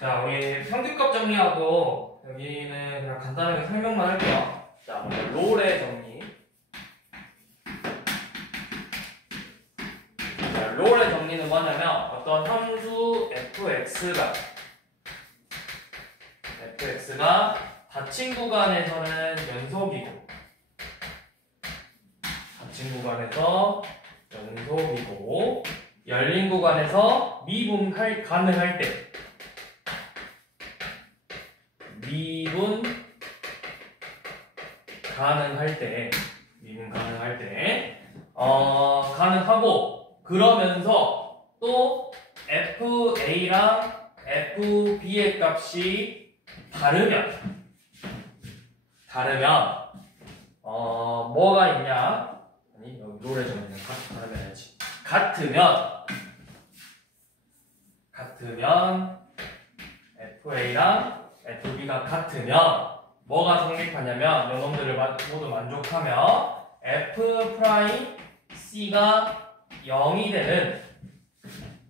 자, 우리 평균값 정리하고 여기는 그냥 간단하게 설명만 할게요. 자, 먼저 롤의 정리. 자, 롤의 정리는 뭐냐면 어떤 함수 fx가 닫힌 구간에서는 연속이고 열린 구간에서 미분 가능할 때 가능하고 그러면서 또 FA랑 FB의 값이 다르면 뭐가 있냐? 아니 여기 롤의 정리는 다르면 해야지. 같으면 FA랑 FB가 같으면 뭐가 성립하냐면 요놈들을 모두 만족하며 F'C가 0이 되는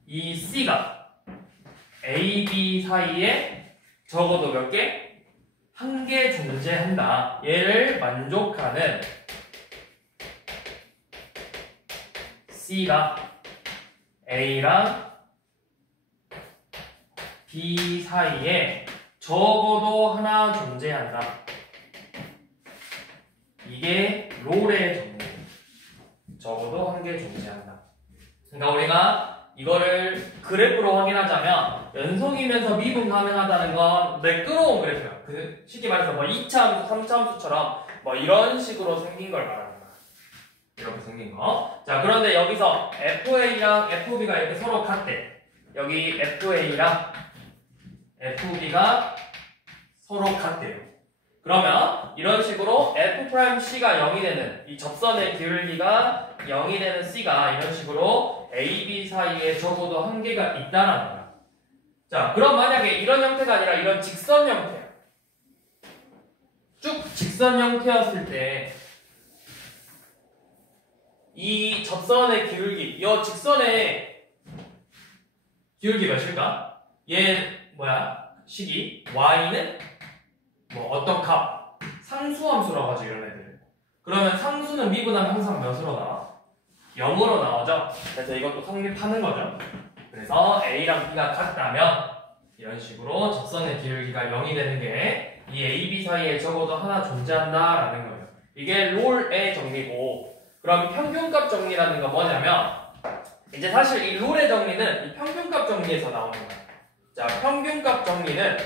이 C가 A, B 사이에 적어도 몇 개? 한 개 존재한다. 얘를 만족하는 C가 A랑 B 사이에 적어도 하나 존재한다. 이게 롤의 정리. 적어도 한 개 존재한다. 그러니까 우리가 이거를 그래프로 확인하자면 연속이면서 미분 가능하다는 건 매끄러운 그래프야. 그 쉽게 말해서 뭐 2차 함수, 3차 함수처럼 뭐 이런 식으로 생긴 걸 말하는 거야. 이렇게 생긴 거. 자, 그런데 여기서 FA랑 FB가 이렇게 서로 같대. 여기 FA랑 FB가 서로 같대요. 그러면 이런 식으로 F'C가 0이 되는 이 접선의 기울기가 0이 되는 C가 이런 식으로 A, B 사이에 적어도 한 개가 있다는 거야. 자, 그럼 만약에 이런 형태가 아니라 이런 직선 형태야. 쭉 직선 형태였을 때 이 접선의 기울기, 이 직선의 기울기 몇일까? 얘 뭐야? 식이 y는 뭐 어떤 값? 상수함수라고 하죠, 이런 애들. 그러면 상수는 미분하면 항상 몇으로 나와? 0으로 나오죠? 그래서 이것도 성립하는 거죠. 그래서 A랑 B가 같다면 이런 식으로 접선의 기울기가 0이 되는 게 이 A, B 사이에 적어도 하나 존재한다라는 거예요. 이게 롤의 정리고, 그럼 평균값 정리라는 건 뭐냐면 이제 사실 이 롤의 정리는 이 평균값 정리에서 나오는 거야. 자, 평균값 정리는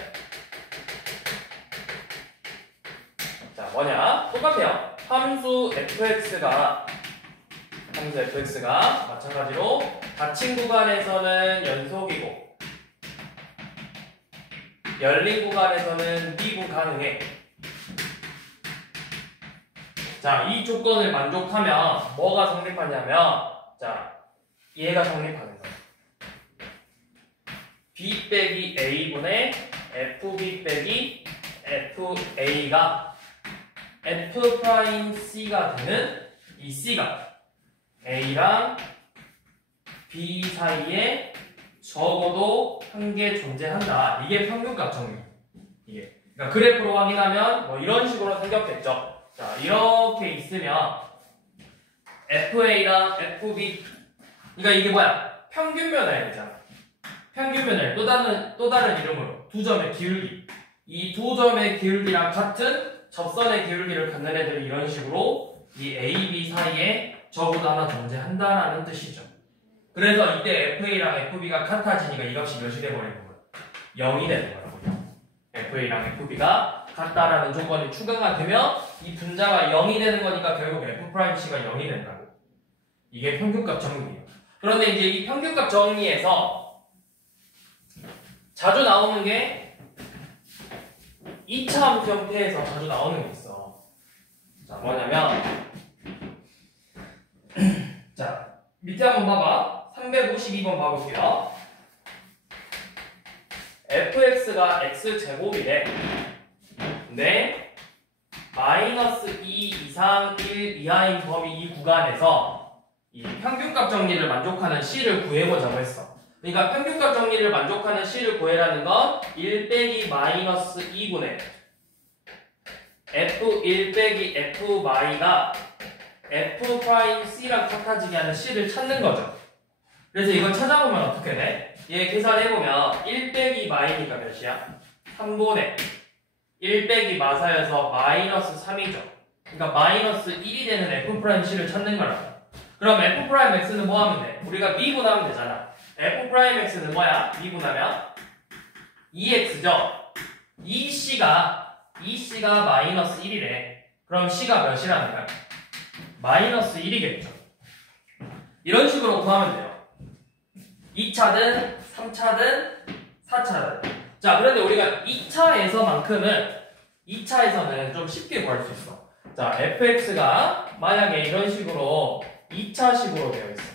자, 뭐냐? 똑같아요. 함수 fx가 마찬가지로 닫힌 구간에서는 연속이고 열린 구간에서는 미분 가능해. 자, 이 조건을 만족하면 뭐가 성립하냐면 자, 얘가 성립하는 거야. B 빼기 A분의 FB 빼기 FA가 F'C가 되는 이 C가 A랑 B 사이에 적어도 한 개 존재한다. 이게 평균값 정리. 이게. 그러니까 그래프로 확인하면 뭐 이런 식으로 생겼겠죠. 자, 이렇게 있으면 FA랑 FB. 그러니까 이게 뭐야? 평균면이잖아. 평균면을 또 다른 이름으로 두 점의 기울기. 이 두 점의 기울기랑 같은 접선의 기울기를 갖는 애들이 이런 식으로 이 A, B 사이에 적어도 하나 존재한다라는 뜻이죠. 그래서 이때 FA랑 FB가 같아지니까 이 값이 몇이 돼버리는 거예요? 0이 되는 거라고요. FA랑 FB가 같다라는 조건이 추가가 되면 이 분자가 0이 되는 거니까 결국 F'C가 0이 된다고. 이게 평균값 정리예요. 그런데 이제 이 평균값 정리에서 자주 나오는 게 2차 함수 형태에서 자주 나오는 게 있어. 자, 뭐냐면 자, 밑에 한번 봐봐. 352번 봐볼게요. fx가 x제곱이래. 근데 마이너스 2 이상 1 이하인 범위 이 구간에서 이 평균값 정리를 만족하는 C를 구해보자고 했어. 그러니까 평균값 정리를 만족하는 C를 구해라는 건 1 빼기 마이너스 2분의 F1 빼기 Fy가 F'C랑 같아지게 하는 C를 찾는 거죠. 그래서 이걸 찾아보면 어떻게 돼? 얘 계산해보면 1 빼기 마이니까 몇이야? 3분의 1 빼기 마사여서 마이너스 3이죠. 그러니까 마이너스 1이 되는 F'C를 찾는 거라고. 그럼 F'X는 뭐 하면 돼? 우리가 미분하면 되잖아. F'X는 뭐야? 미분하면 2X죠? 이 C가 마이너스 1이래. 그럼 C가 몇이라는 거야? 마이너스 1이겠죠. 이런 식으로 구하면 돼요. 2차든 3차든 4차든. 자, 그런데 우리가 2차에서는 좀 쉽게 구할 수 있어. 자, fx가 만약에 이런 식으로 2차식으로 되어 있어.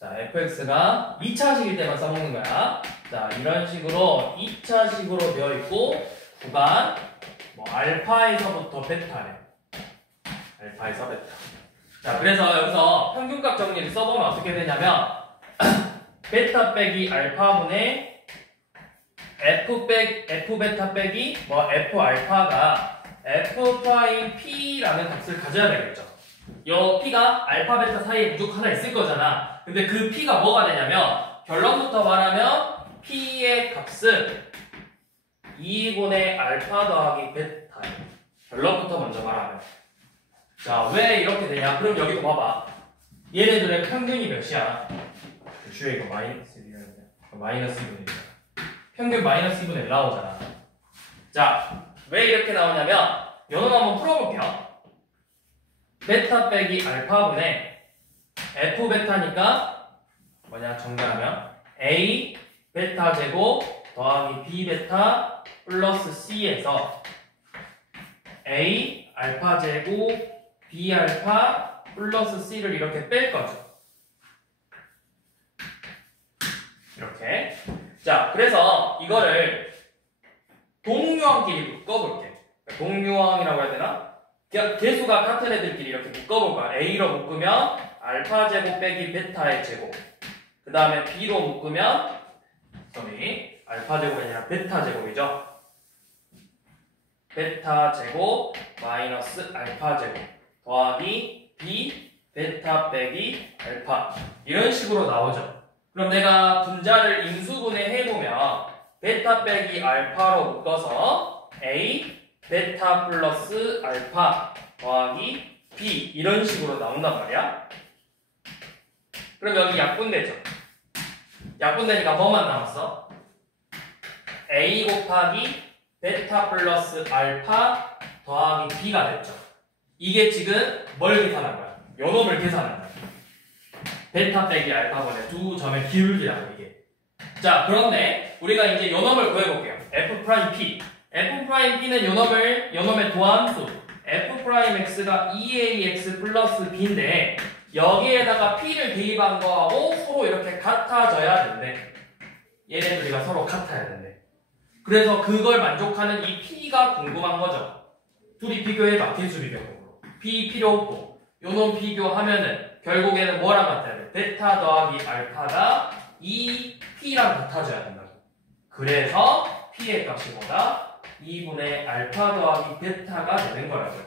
자, fx가 2차식일 때만 써먹는 거야. 자, 이런 식으로 2차식으로 되어 있고, 구간, 뭐, 알파에서부터 베타래. 알파에서 베타. 자, 그래서 여기서 평균값 정리를 써보면 어떻게 되냐면, 베타 빼기 알파분의 F 베타 빼기 뭐 F 알파가 F 프라임 P라는 값을 가져야 되겠죠. 요 P가 알파 베타 사이에 무조건 하나 있을 거잖아. 근데 그 P가 뭐가 되냐면 결론부터 말하면 P의 값은 2분의 알파 더하기 베타예요. 결론부터 먼저 말하면. 자, 왜 이렇게 되냐? 그럼 여기도 봐봐. 얘네들의 평균이 몇이야? 주에 이거 마이너스 1이라는데 마이너스 2분의 1. 평균 마이너스 2분의 1 나오잖아. 자, 왜 이렇게 나오냐면 요 놈 한번 풀어볼게요. 베타 빼기 알파분의 F 베타니까 뭐냐 정리하면 A 베타 제곱 더하기 B 베타 플러스 C에서 A 알파 제곱 B 알파 플러스 C를 이렇게 뺄 거죠. 이렇게. 자, 그래서 이거를 동류항끼리 묶어볼게. 동류항이라고 해야 되나? 개수가 같은 애들끼리 이렇게 묶어볼 거야. A로 묶으면 알파 제곱 빼기 베타의 제곱. 그 다음에 B로 묶으면 알파 제곱이 아니라 베타 제곱이죠. 베타 제곱 마이너스 알파 제곱 더하기 B 베타 빼기 알파. 이런 식으로 나오죠. 그럼 내가 분자를 인수분해 해보면 베타 빼기 알파로 묶어서 A 베타 플러스 알파 더하기 B 이런 식으로 나온단 말이야. 그럼 여기 약분되죠. 약분되니까 뭐만 남았어? A 곱하기 베타 플러스 알파 더하기 B가 됐죠. 이게 지금 뭘 계산한 거야? 요 놈을 계산한 거야. 베타 빼기 알파분의 두 점의 기울기라고 이게. 자, 그런데 우리가 이제 요 놈을 구해볼게요. F'P. F'P는 요 놈의 도함수 F'X가 2ax 플러스 b인데 여기에다가 P를 대입한 거하고 서로 이렇게 같아져야 된대. 얘네들이가 서로 같아야 된대. 그래서 그걸 만족하는 이 P가 궁금한 거죠. 둘이 비교해봐. 개수 비교법으로. P 필요 없고 요 놈 비교하면은 결국에는 뭐랑 같아야 돼? 베타 더하기 알파가 이 P랑 같아져야 된다고. 그래서 P의 값이 뭐다? 2분의 알파 더하기 베타가 되는 거라고요.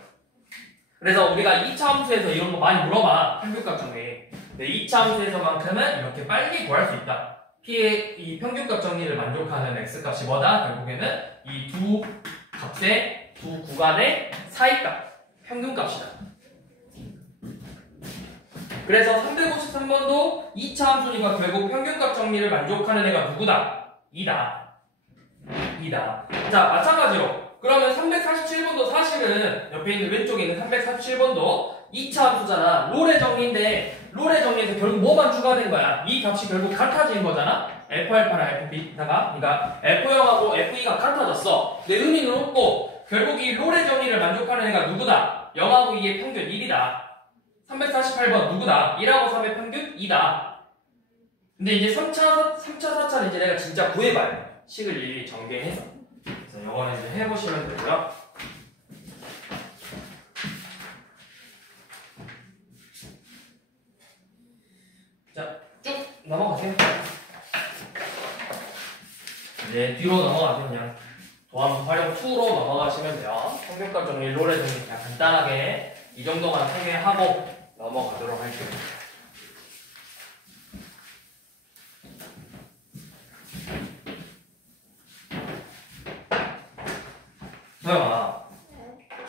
그래서 우리가 2차 함수에서 이런 거 많이 물어봐. 평균값 정리. 근데 2차 함수에서만큼은 이렇게 빨리 구할 수 있다. P의 이 평균값 정리를 만족하는 X값이 뭐다? 결국에는 이 두 값의 두 구간의 사이값, 평균값이다. 그래서 353번도 2차 함수니까 결국 평균값 정리를 만족하는 애가 누구다? 2다. 자, 마찬가지로 그러면 347번도 사실은 옆에 있는 왼쪽에 있는 347번도 2차 함수잖아. 롤의 정리인데 롤의 정리에서 결국 뭐만 추가된 거야? 이 값이 결국 같아진 거잖아. F알파랑 F베타가. 그러니까 F0하고 F2가 같아졌어. 내 의미는 없고 결국 이 롤의 정리를 만족하는 애가 누구다? 0하고 2의 평균 1이다. 348번 누구다? 1하고 3의 평균 2다. 근데 이제 3차, 4차는 이제 내가 진짜 구해봐야 돼. 식을 일일이 전개해서. 그래서 이거는 이제 해보시면 되고요. 넘어가세요. 이제 뒤로 넘어가서 그냥 도함수 활용 2로 넘어가시면 돼요. 성격과 정리, 롤의 정리 그냥 간단하게 이 정도만 소개하고 넘어가도록 할게요. 소영아,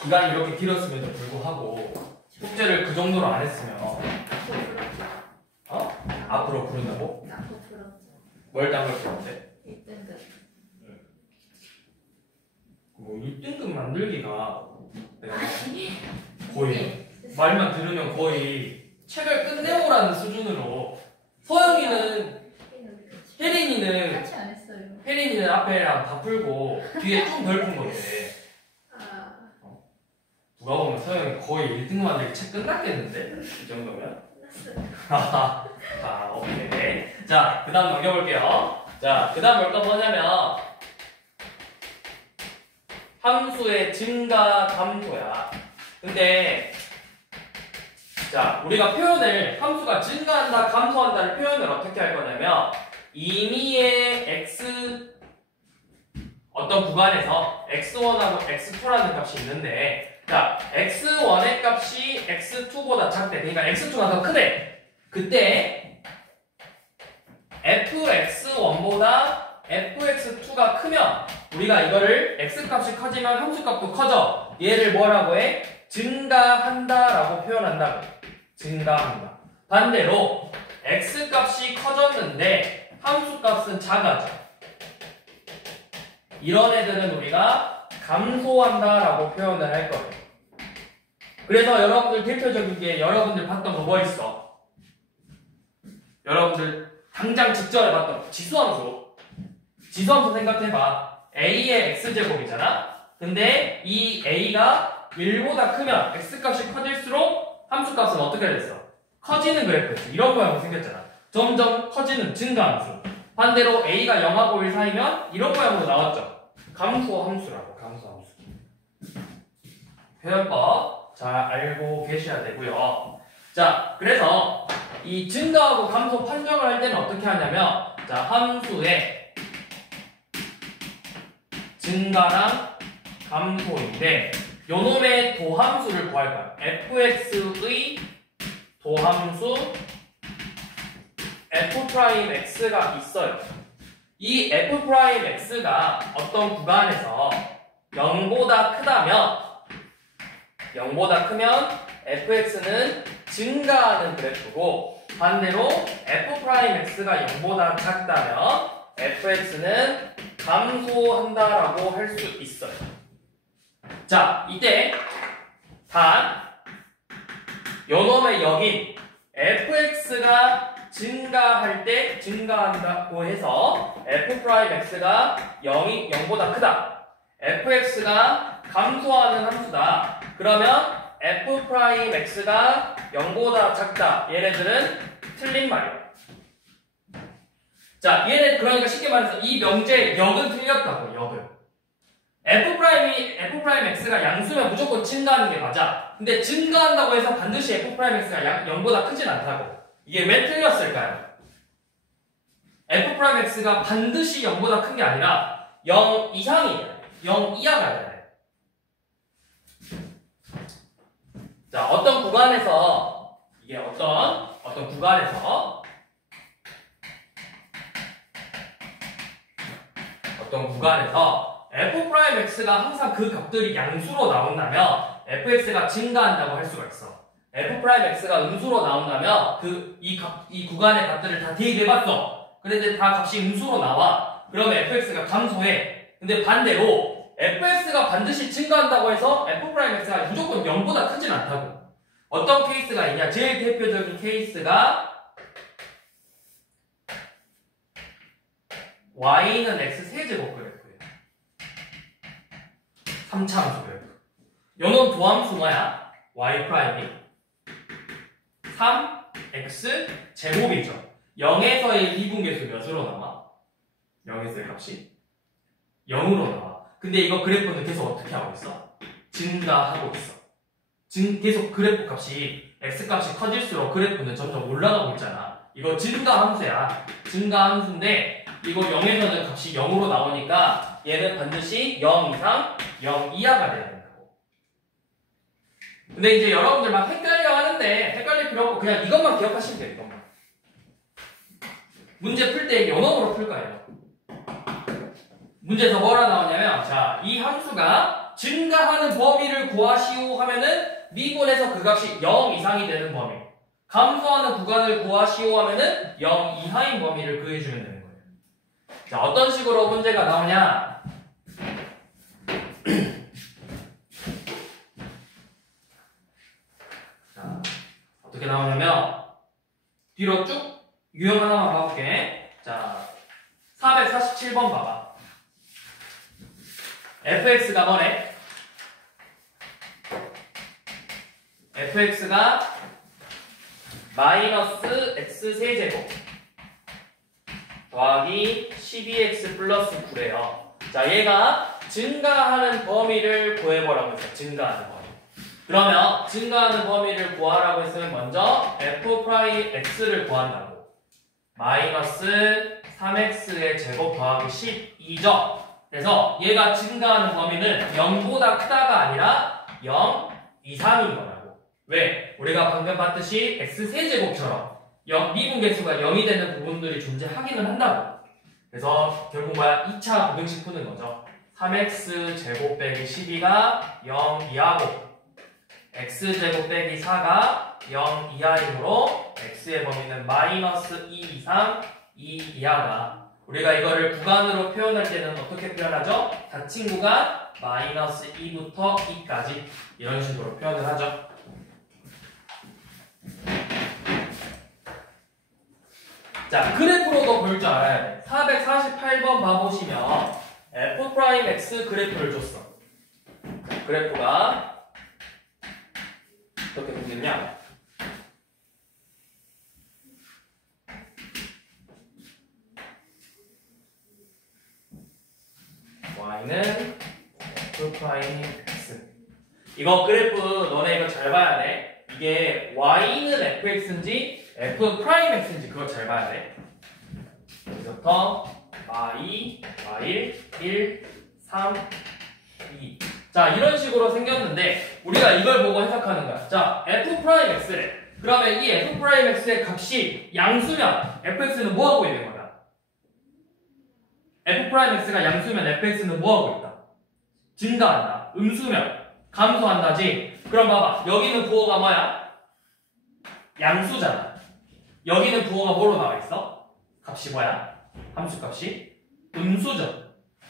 기간이 이렇게 길었음에도 불구하고 숙제를 그 정도로 안 했으면 앞으로 부른다고? 앞으로 부르죠. 뭘 딴 걸 부른대? 1등급. 뭐 1등급 만들기가 내가 아니. 거의 말만 들으면 거의 책을 끝내오라는 수준으로 서영이는 혜린이는 같이 안 했어요. 혜린이는 앞에랑 다 풀고 뒤에 좀 덜 푼 건데 아, 누가 보면 서영이 거의 1등 만들기 책 끝났겠는데? 이 정도면? 끝났어요. 자, 오케이. 자, 그 다음 넘겨볼게요. 자, 그 다음 뭘까 뭐냐면 함수의 증가 감소야. 근데 자, 우리가 표현을 함수가 증가한다, 감소한다를 표현을 어떻게 할 거냐면 임의의 x 어떤 구간에서 x1하고 x2라는 값이 있는데 자, x1의 값이 x2보다 작대. 그러니까 x2가 더 크대. 그때 fx1보다 fx2가 크면 우리가 이거를 x값이 커지면 함수값도 커져. 얘를 뭐라고 해? 증가한다라고 표현한다고. 증가한다. 반대로 x값이 커졌는데 함수값은 작아져. 이런 애들은 우리가 감소한다라고 표현을 할 거예요. 그래서 여러분들 대표적인 게 여러분들 봤던 거 뭐 있어? 여러분들 당장 직전에 봤던 지수함수. 지수함수 생각해봐. a의 x제곱이잖아? 근데 이 a가 1보다 크면 x값이 커질수록 함수값은 어떻게 됐어? 커지는 그래프였지. 이런 모양으로 생겼잖아. 점점 커지는 증가함수. 반대로 a가 0하고 1 사이면 이런 모양으로 나왔죠. 감소함수라고. 감소함수. 표현법 잘 알고 계셔야 되고요. 자, 그래서 이 증가하고 감소 판정을 할 때는 어떻게 하냐면 자, 함수의 증가랑 감소인데 요놈의 도함수를 구할 거야. fx의 도함수 f'x가 있어요. 이 f'x가 어떤 구간에서 0보다 크면 fx는 증가하는 그래프고 반대로 f'x가 0보다 작다면 fx는 감소한다라고 할 수 있어요. 자, 이때 단 요놈의 역인 fx가 증가할 때 증가한다고 해서 f'x가 0보다 크다. fx가 감소하는 함수다. 그러면 f'x가 0보다 작다. 얘네들은 틀린 말이야. 자, 얘네 그러니까 쉽게 말해서 이 명제의 역은 틀렸다고. 역은. f'x가 양수면 무조건 증가하는 게 맞아. 근데 증가한다고 해서 반드시 f'x가 0보다 크진 않다고. 이게 왜 틀렸을까요? f'x가 반드시 0보다 큰 게 아니라 0 이상이에요. 0 이하가 돼요. 자, 어떤 구간에서 이게 어떤 구간에서 f'x가 항상 그 값들이 양수로 나온다면 fx가 증가한다고 할 수가 있어. f'x가 음수로 나온다면 이 구간의 값들을 다 대입해봤어. 그런데 다 값이 음수로 나와. 그러면 fx가 감소해. 근데 반대로 fx가 반드시 증가한다고 해서 f'x가 무조건 0보다 크진 않다고. 어떤 케이스가 있냐? 제일 대표적인 케이스가 y는 x 세제곱 그래프예요. 3차 함수 그래프. 요놈 도함수 뭐야? y 프라임이 3x 제곱이죠. 0에서의 미분계수 몇으로 나와? 0에서의 값이 0으로 나와. 근데 이거 그래프는 계속 어떻게 하고 있어? 증가하고 있어. 계속 그래프 값이 x 값이 커질수록 그래프는 점점 올라가고 있잖아. 이거 증가함수야. 증가함수인데 이거 0에서는 값이 0으로 나오니까 얘는 반드시 0 이상 0 이하가 돼야 된다고. 근데 이제 여러분들 막 헷갈려 하는데 헷갈릴 필요 없고 그냥 이것만 기억하시면 돼요. 이것만. 문제 풀 때 연어으로 풀 거예요. 문제에서 뭐라 나오냐면 자, 이 함수가 증가하는 범위를 구하시오 하면은 미분에서 그 값이 0 이상이 되는 범위, 감소하는 구간을 구하시오 하면은 0 이하인 범위를 구해주면 되는 거예요. 자, 어떤 식으로 문제가 나오냐? 자, 어떻게 나오냐면 뒤로 쭉 유형 하나만 봐볼게. 자, 447번 봐봐. fx가 뭐래? fx가 마이너스 x세제곱 더하기 12x 플러스 9래요. 자, 얘가 증가하는 범위를 구해보라고 했어요. 증가하는 범위. 그러면 증가하는 범위를 구하라고 했으면 먼저 f'x를 구한다고. 마이너스 3x의 제곱 더하기 12죠. 그래서 얘가 증가하는 범위는 0보다 크다가 아니라 0 이상인 거라고. 왜? 우리가 방금 봤듯이 x세제곱처럼 미분계수가 0이 되는 부분들이 존재하기는 한다고. 그래서 결국 뭐야? 2차 부등식 푸는 거죠. 3x제곱 빼기 12가 0 이하고 x제곱 빼기 4가 0 이하이므로 x의 범위는 마이너스 2 이상 2 이하다. 우리가 이거를 구간으로 표현할 때는 어떻게 표현하죠? 닫힌 구간 마이너스 2부터 2까지 이런 식으로 표현을 하죠. 자, 그래프로도 볼 줄 알아야 돼. 448번 봐보시면 f'x 그래프를 줬어. 그래프가 어떻게 생겼냐? y는 f'x. 이거 그래프 너네 이거 잘 봐야 돼. 이게 y는 fx인지 f'x인지 그거 잘 봐야 돼. 여기서부터 y, y1, 1, 3, 2. 자, 이런 식으로 생겼는데 우리가 이걸 보고 해석하는 거야. 자, f'x래. 그러면 이 f'x의 값이 양수면 fx는 뭐하고 있는 거야? f'x가 양수면 fx는 뭐하고 있다? 증가한다. 음수면 감소한다지. 그럼 봐봐. 여기는 부호가 뭐야? 양수잖아. 여기는 부호가 뭐로 나와 있어? 값이 뭐야? 함수값이 음수죠.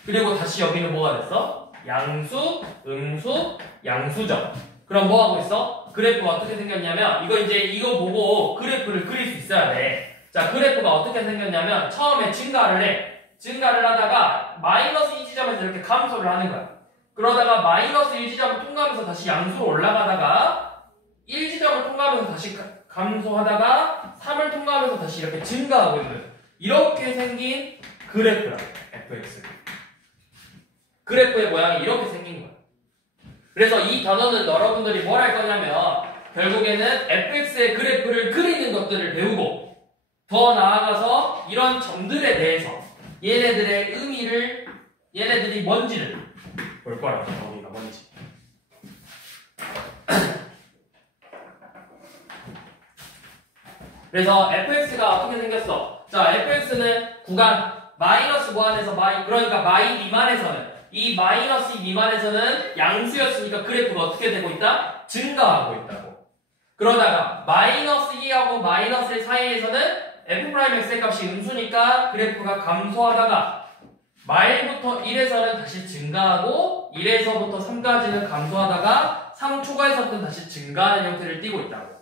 그리고 다시 여기는 뭐가 됐어? 양수, 음수, 양수죠. 그럼 뭐 하고 있어? 그래프가 어떻게 생겼냐면 이거 보고 그래프를 그릴 수 있어야 돼. 자, 그래프가 어떻게 생겼냐면 처음에 증가를 해. 증가를 하다가 마이너스 2지점에서 이렇게 감소를 하는 거야. 그러다가 마이너스 1지점을 통과하면서 다시 양수로 올라가다가 1지점을 통과하면서 다시 감소하다가 3을 통과하면서 다시 이렇게 증가하고 있는 이렇게 생긴 그래프라. fx. 그래프의 모양이 이렇게 생긴 거야. 그래서 이 단어는 여러분들이 뭘 할 거냐면 결국에는 fx의 그래프를 그리는 것들을 배우고 더 나아가서 이런 점들에 대해서 얘네들의 의미를 얘네들이 뭔지를 볼 거라고. 범위가 뭔지. 그래서 fx가 어떻게 생겼어? 자, fx는 구간 마이너스 무한에서 그러니까 마이 미만에서는 이 마이너스 미만에서는 양수였으니까 그래프가 어떻게 되고 있다? 증가하고 있다고. 그러다가 마이너스 2하고 마이너스 1 사이에서는 f'x의 값이 음수니까 그래프가 감소하다가 마일부터 1에서는 다시 증가하고 1에서부터 3까지는 감소하다가 3 초과에서부터 다시 증가하는 형태를 띠고 있다고.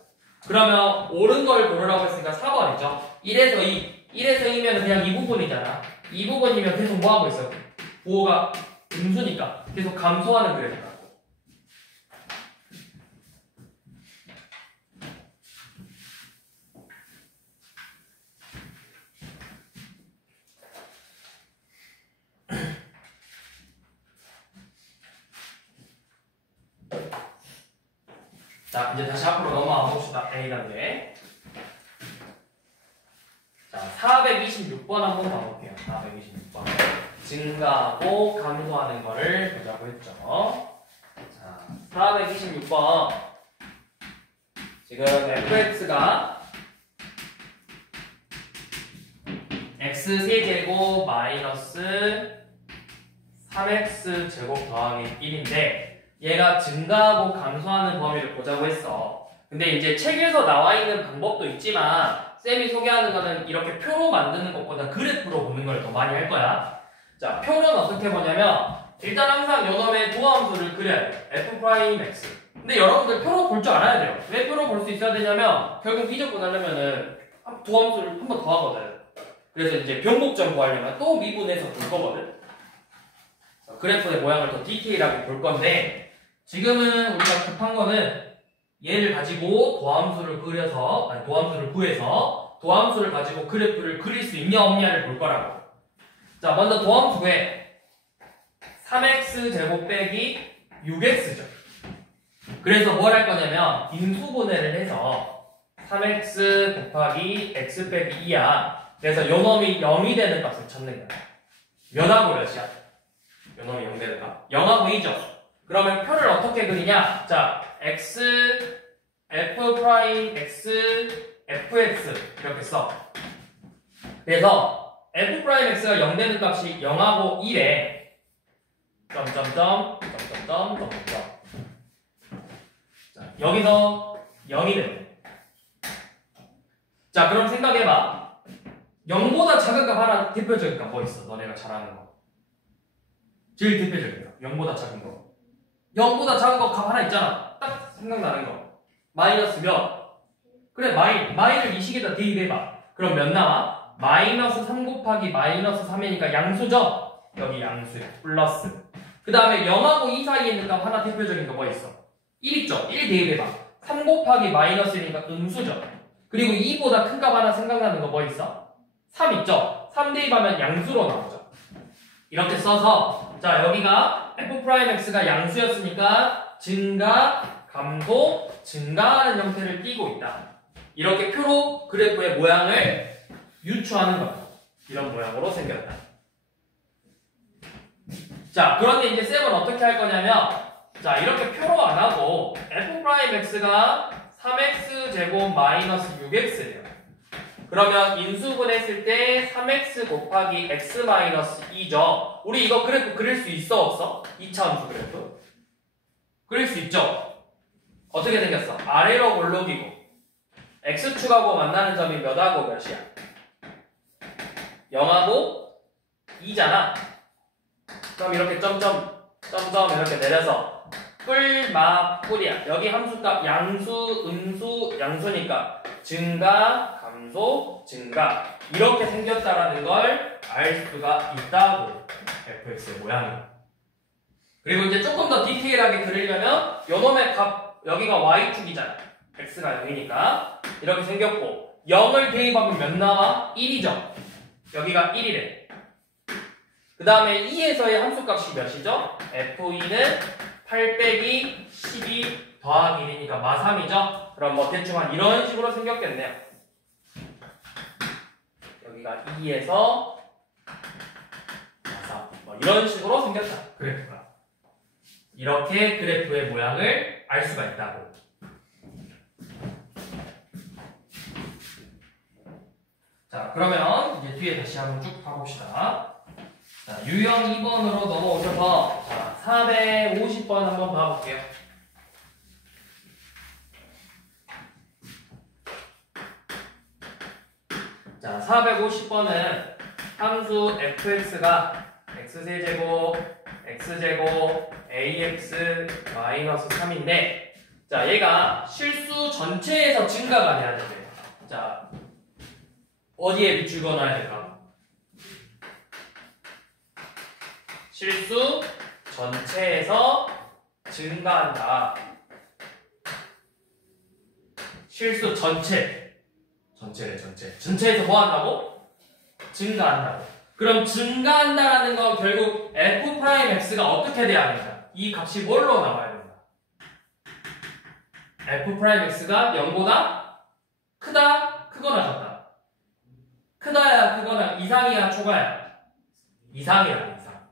그러면 옳은 걸 고르라고 했으니까 4번이죠. 1에서 2. 1에서 2면 그냥 이 부분이잖아. 이 부분이면 계속 뭐 하고 있어? 부호가 음수니까 계속 감소하는 그래프다. 자, 이제 다시 앞으로 넘어가 봅시다. A 단계. 426번 한번 봐볼게요. 426번. 증가하고 감소하는 거를 보자고 했죠. 자, 426번. 지금 fx가 x3제곱 마이너스 3x제곱 더하기 1인데 얘가 증가하고 감소하는 범위를 보자고 했어. 근데 이제 책에서 나와 있는 방법도 있지만 쌤이 소개하는 거는 이렇게 표로 만드는 것보다 그래프로 보는 걸 더 많이 할 거야. 자, 표는 어떻게 보냐면 일단 항상 요놈의 도함수를 그려야 돼. f'x. 근데 여러분들 표로 볼 줄 알아야 돼요. 왜 표로 볼 수 있어야 되냐면 결국 미적 구하려면은 도함수를 한 번 더 하거든. 그래서 이제 변곡점 구하려면 또 미분해서 볼 거거든. 그래프의 모양을 더 디테일하게 볼 건데 지금은 우리가 급한 거는 얘를 가지고 도함수를 그려서 도함수를 구해서 도함수를 가지고 그래프를 그릴 수 있냐 없냐를 볼 거라고. 자, 먼저 도함수 구해. 3x제곱 빼기 6x죠. 그래서 뭘 할 거냐면 인수분해를 해서 3x 곱하기 x 빼기 2야. 그래서 요놈이 0이 되는 값을 찾는 거야. 몇하고 몇이야? 요놈이 0 되는 값. 0하고 2죠. 그러면 표를 어떻게 그리냐? 자, x, f', fx 이렇게 써. 그래서 f'x가 0 되는 값이 0하고 1에 점점점 점점점 점점점. 자, 여기서 0이 되네. 자, 그럼 생각해봐. 0보다 작은 값 하나 대표적인 값 뭐 있어? 너네가 잘 아는 거. 제일 대표적인 거. 0보다 작은 거. 0보다 작은 거 값 하나 있잖아. 딱 생각나는 거. 마이너스 몇? 그래, 마이를 이 식에다 대입해봐. 그럼 몇 나와? 마이너스 3 곱하기 마이너스 3이니까 양수죠? 여기 양수. 플러스. 그 다음에 0하고 2 사이에 있는 값 하나 대표적인 거 뭐 있어? 1 있죠? 1 대입해봐. 3 곱하기 마이너스니까 음수죠? 그리고 2보다 큰 값 하나 생각나는 거 뭐 있어? 3 있죠? 3 대입하면 양수로 나오죠? 이렇게 써서 자, 여기가 f'x가 양수였으니까 증가, 감소, 증가하는 형태를 띠고 있다. 이렇게 표로 그래프의 모양을 유추하는 거야. 이런 모양으로 생겼다. 자, 그런데 이제 쌤은 어떻게 할 거냐면 자, 이렇게 표로 안 하고 f'x가 3x제곱 마이너스 6x예요. 그러면 인수분했을 때 3x 곱하기 x 마이너스 2죠. 우리 이거 그래프 그릴 수 있어 없어? 2차 함수 그래프. 그릴 수 있죠? 어떻게 생겼어? 아래로 올록이고 x축하고 만나는 점이 몇하고 몇이야? 0하고 2잖아. 그럼 이렇게 점점 이렇게 내려서 뿔, 마, 뿔이야. 여기 함수값 양수, 음수, 양수니까 증가, 감소, 증가 이렇게 생겼다라는 걸 알 수가 있다고 fx의 모양이. 그리고 이제 조금 더 디테일하게 그리려면 요놈의 값 여기가 y축이잖아. x가 0이니까 이렇게 생겼고 0을 대입하면 몇 나와? 1이죠. 여기가 1이래. 그 다음에 2에서의 함수값이 몇이죠? f2는 8 빼기 12 더하기 1이니까 마3이죠. 그럼 뭐 대충 한 이런 식으로 생겼겠네요. 여기가 2에서 마3 뭐 이런 식으로 생겼다. 그래프가. 이렇게 그래프의 모양을 알 수가 있다고. 자, 그러면 이제 뒤에 다시 한번 쭉 봐봅시다. 자, 유형 2번으로 넘어오셔서 자, 450번 한번 봐볼게요. 자, 450번은 함수 fx가 x세제곱, x제곱, ax 마이너스 3인데 자, 얘가 실수 전체에서 증가가 돼야 돼요. 자, 어디에 밑줄 그어놔야 될까? 실수 전체에서 증가한다. 실수 전체에서 뭐 한다고? 증가한다고. 그럼 증가한다라는 건 결국 f'x가 어떻게 돼야 된다? 이 값이 뭘로 나와야 된다? f'x가 0보다 크다? 크거나 같다? 크다야 크거나 이상이야 초과야? 이상이야 이상.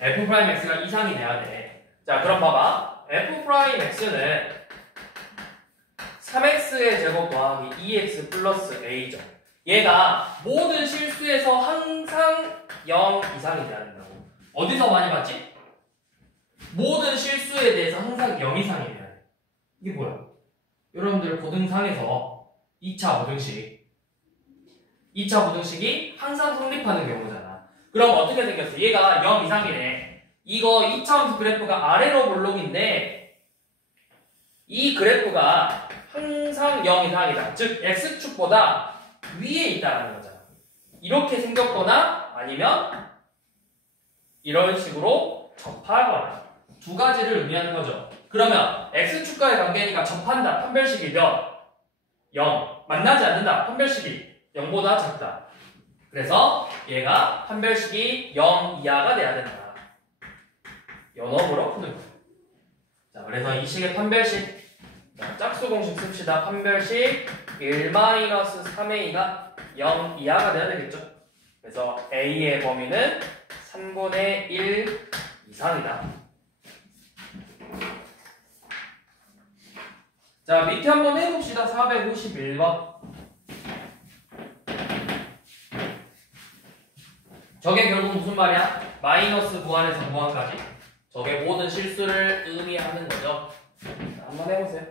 f'x가 이상이 돼야 돼. 자 그럼 봐봐. f'x는 3x의 제곱 더하기 2x 플러스 a죠. 얘가 모든 실수에서 항상 0 이상이 돼야 된다고. 어디서 많이 봤지? 모든 실수에 대해서 항상 0 이상이 돼야 돼. 이게 뭐야? 여러분들 고등상에서 2차 부등식이 항상 성립하는 경우잖아. 그럼 어떻게 생겼어? 얘가 0 이상이네. 이거 2차함수 그래프가 아래로 볼록인데 이 그래프가 항상 0 이상이다. 즉 x축보다 위에 있다는 거잖아. 이렇게 생겼거나 아니면 이런 식으로 접하거나 두 가지를 의미하는 거죠. 그러면 x축과의 관계니까 접한다. 판별식이 몇? 0. 만나지 않는다. 판별식이 0보다 작다. 그래서 얘가 판별식이 0 이하가 돼야 된다. 연업으로 푸는 거예요. 자, 그래서 이 식의 판별식 짝수 공식 씁시다. 판별식 1-3a가 0 이하가 돼야 되겠죠. 그래서 a의 범위는 3분의 1 이상이다. 자, 밑에 한번 해봅시다. 451번. 저게 결국 무슨 말이야? 마이너스 무한에서 무한까지. 저게 모든 실수를 의미하는 거죠. 자, 한번 해보세요.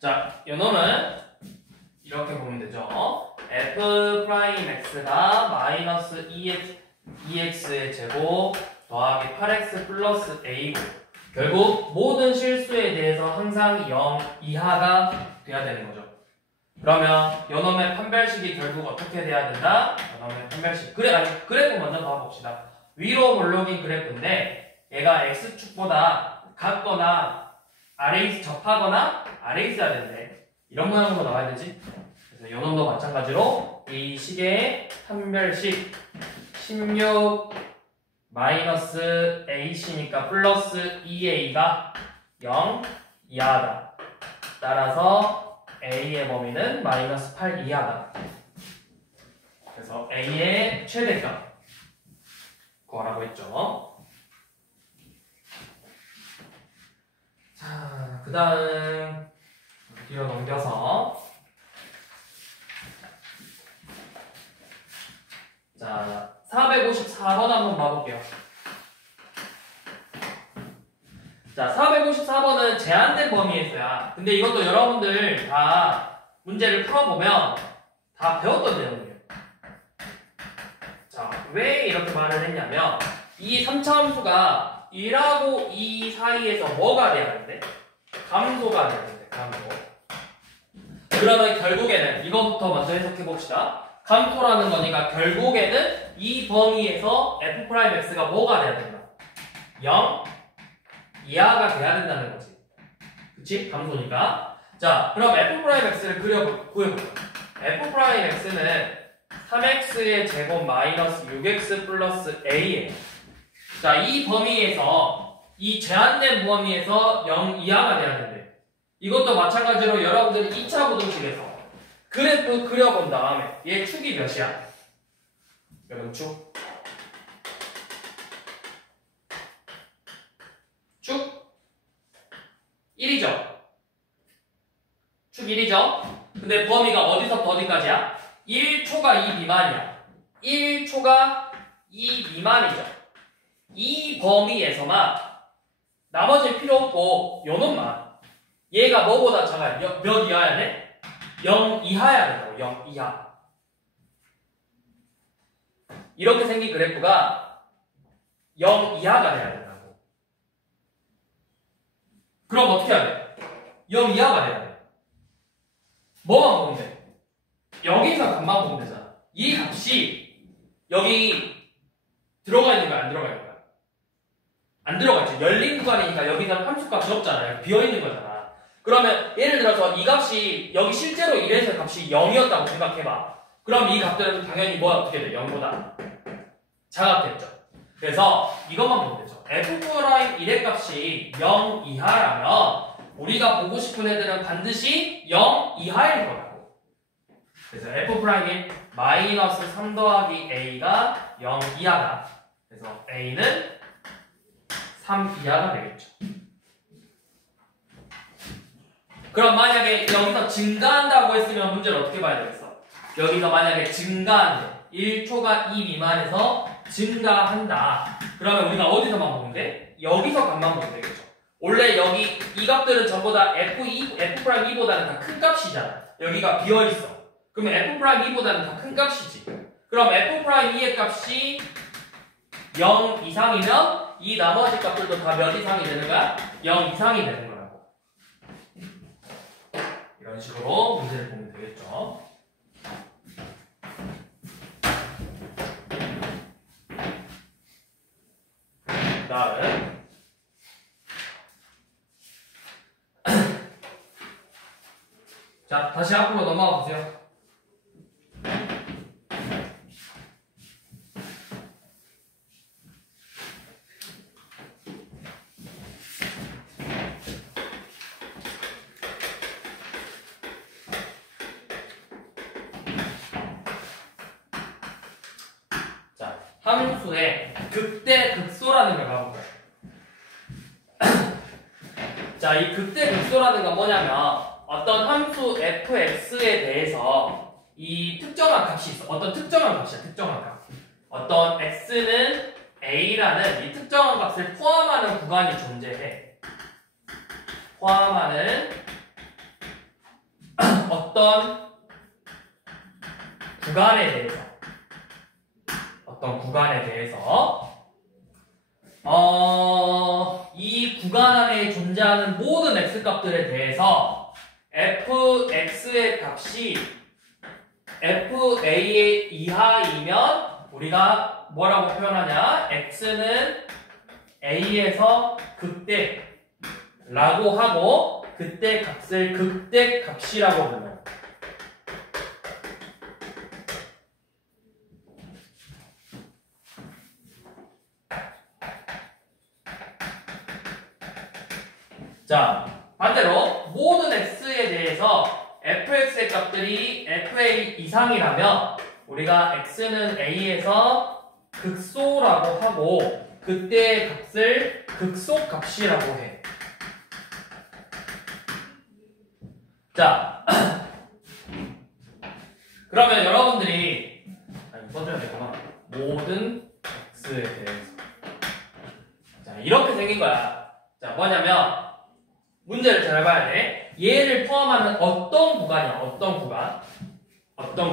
자, 요놈은 이렇게 보면 되죠. f'x가 마이너스 2x의 제곱 더하기 8x 플러스 a고 결국 모든 실수에 대해서 항상 0 이하가 돼야 되는 거죠. 그러면 요놈의 판별식이 결국 어떻게 돼야 된다? 요놈의 판별식 그래프 먼저 봐봅시다. 위로 몰록인 그래프인데 얘가 x축보다 같거나 아래 접하거나 아래 있어야 되는데 이런 모양으로 나와야 되지. 그래서 요놈도 마찬가지로 이 식의 판별식 16 마이너스 ac니까 플러스 2a가 0 이하다. 따라서 a의 범위는 마이너스 8 이하다. 그래서 a의 최대값 구하라고 했죠. 자, 그 다음 뒤로 넘겨서 자 454번 한번 봐볼게요. 자 454번은 제한된 범위에서야. 근데 이것도 여러분들 다 문제를 풀어보면 다 배웠던 내용이에요. 자, 왜 이렇게 말을 했냐면 이 3차 함수가 1하고 2 사이에서 뭐가 돼야 되는데? 감소가 돼야 되는데, 감소. 그러면 결국에는 이거부터 먼저 해석해 봅시다. 감소라는 거니까 결국에는 이 범위에서 f'x가 뭐가 돼야 된다? 0 이하가 돼야 된다는 거지. 그치? 감소니까. 자, 그럼 f'x를 구해볼까? f'x는 3x의 제곱 마이너스 6x 플러스 a예요. 자, 이 범위에서, 이 제한된 범위에서 0 이하가 돼야 되는데, 이것도 마찬가지로 여러분들이 2차 부등식에서 그래프 그려본 다음에 얘 축이 몇이야? 여러분 축? 축 1이죠? 축 1이죠? 근데 범위가 어디서부터 어디까지야? 1초가 2 미만이야. 1초가 2 미만이죠. 이 범위에서만 나머지는 필요 없고 요놈만 얘가 뭐보다 작아요? 몇 이하야 돼? 0 이하야 된다고. 0 이하. 이렇게 생긴 그래프가 0 이하가 돼야 된다고. 그럼 어떻게 해야 돼? 0 이하가 돼야 돼. 뭐만 보면 돼? 여기서 값만 보면 되잖아. 이 값이 여기 들어가 있는 거야? 안 들어가 있는 거야? 안 들어가 있지. 열린 구간이니까 여기는 함수값이 없잖아요. 비어있는 거잖아. 그러면 예를 들어서 이 값이 여기 실제로 이래서 값이 0이었다고 생각해봐. 그럼 이 값들은 당연히 뭐가 어떻게 돼? 0보다 작았겠죠. 그래서 이것만 보면 되죠. f'1의 값이 0 이하라면 우리가 보고 싶은 애들은 반드시 0 이하일 거라고. 그래서 f'이 마이너스 3 더하기 a가 0 이하다. 그래서 a는 3 이하가 되겠죠. 그럼 만약에 여기서 증가한다고 했으면 문제를 어떻게 봐야 되겠어? 여기서 만약에 증가한대. 1초가 2 미만에서 증가한다. 그러면 우리가 어디서만 보면 돼? 여기서 값만 보면 되겠죠. 원래 여기 이 값들은 전부 다 F'E보다는 다 큰 값이잖아. 여기가 비어있어. 그러면 F'E보다는 다 큰 값이지. 그럼 F'E의 값이 0 이상이면 이 나머지 값들도 다 몇 이상이 되는 거야? 0 이상이 되는 거라고. 이런 식으로 문제를 보면 되겠죠. 다음 자, 다시 앞으로 넘어가 보세요. 자, 함수의 극대 극소라는 걸 가볼 거예요. 자, 이 극대 극소라는 건 뭐냐면 어떤 함수 fx에 대해서 이 특정한 값이 있어. 어떤 특정한 값이야. 특정한 값. 어떤 x는 a라는 이 특정한 값을 포함하는 구간이 존재해. 포함하는 어떤 구간에 대해서 이 구간 안에 존재하는 모든 x값들에 대해서 fx의 값이 fa의 이하이면 우리가 뭐라고 표현하냐? x는 a에서 극대라고 하고 그때 값을 극대값이라고 불러요. 자, 반대로 모든 x에 대해서 fx의 값들이 fa 이상이라면 우리가 x는 a에서 극소라고 하고 그때의 값을 극소값이라고 해. 자, 그러면 여러분들이 써줘야 되구나. 모든 x에 대해서 자, 이렇게 생긴 거야. 자, 뭐냐면 문제를 잘 봐야 돼. 얘를 포함하는 어떤 구간이야? 어떤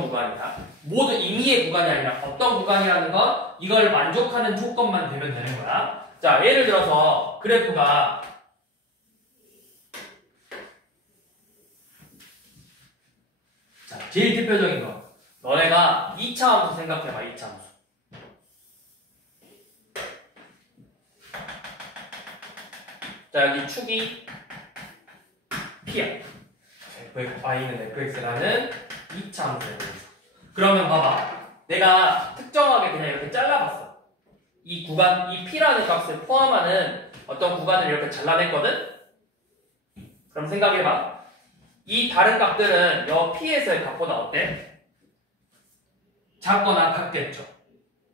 구간이야? 모두 임의의 구간이 아니라 어떤 구간이라는 건 이걸 만족하는 조건만 되면 되는 거야. 자, 예를 들어서 그래프가 자, 제일 대표적인 거. 너네가 2차 함수 생각해봐. 2차 함수. 자, 여기 축이 P야. Y는 fx라는 2차 함수야. 그러면 봐봐. 내가 특정하게 그냥 이렇게 잘라봤어. 이 구간, 이 P라는 값을 포함하는 어떤 구간을 이렇게 잘라냈거든? 그럼 생각해봐. 이 다른 값들은 여 P에서의 값보다 어때? 작거나 같겠죠.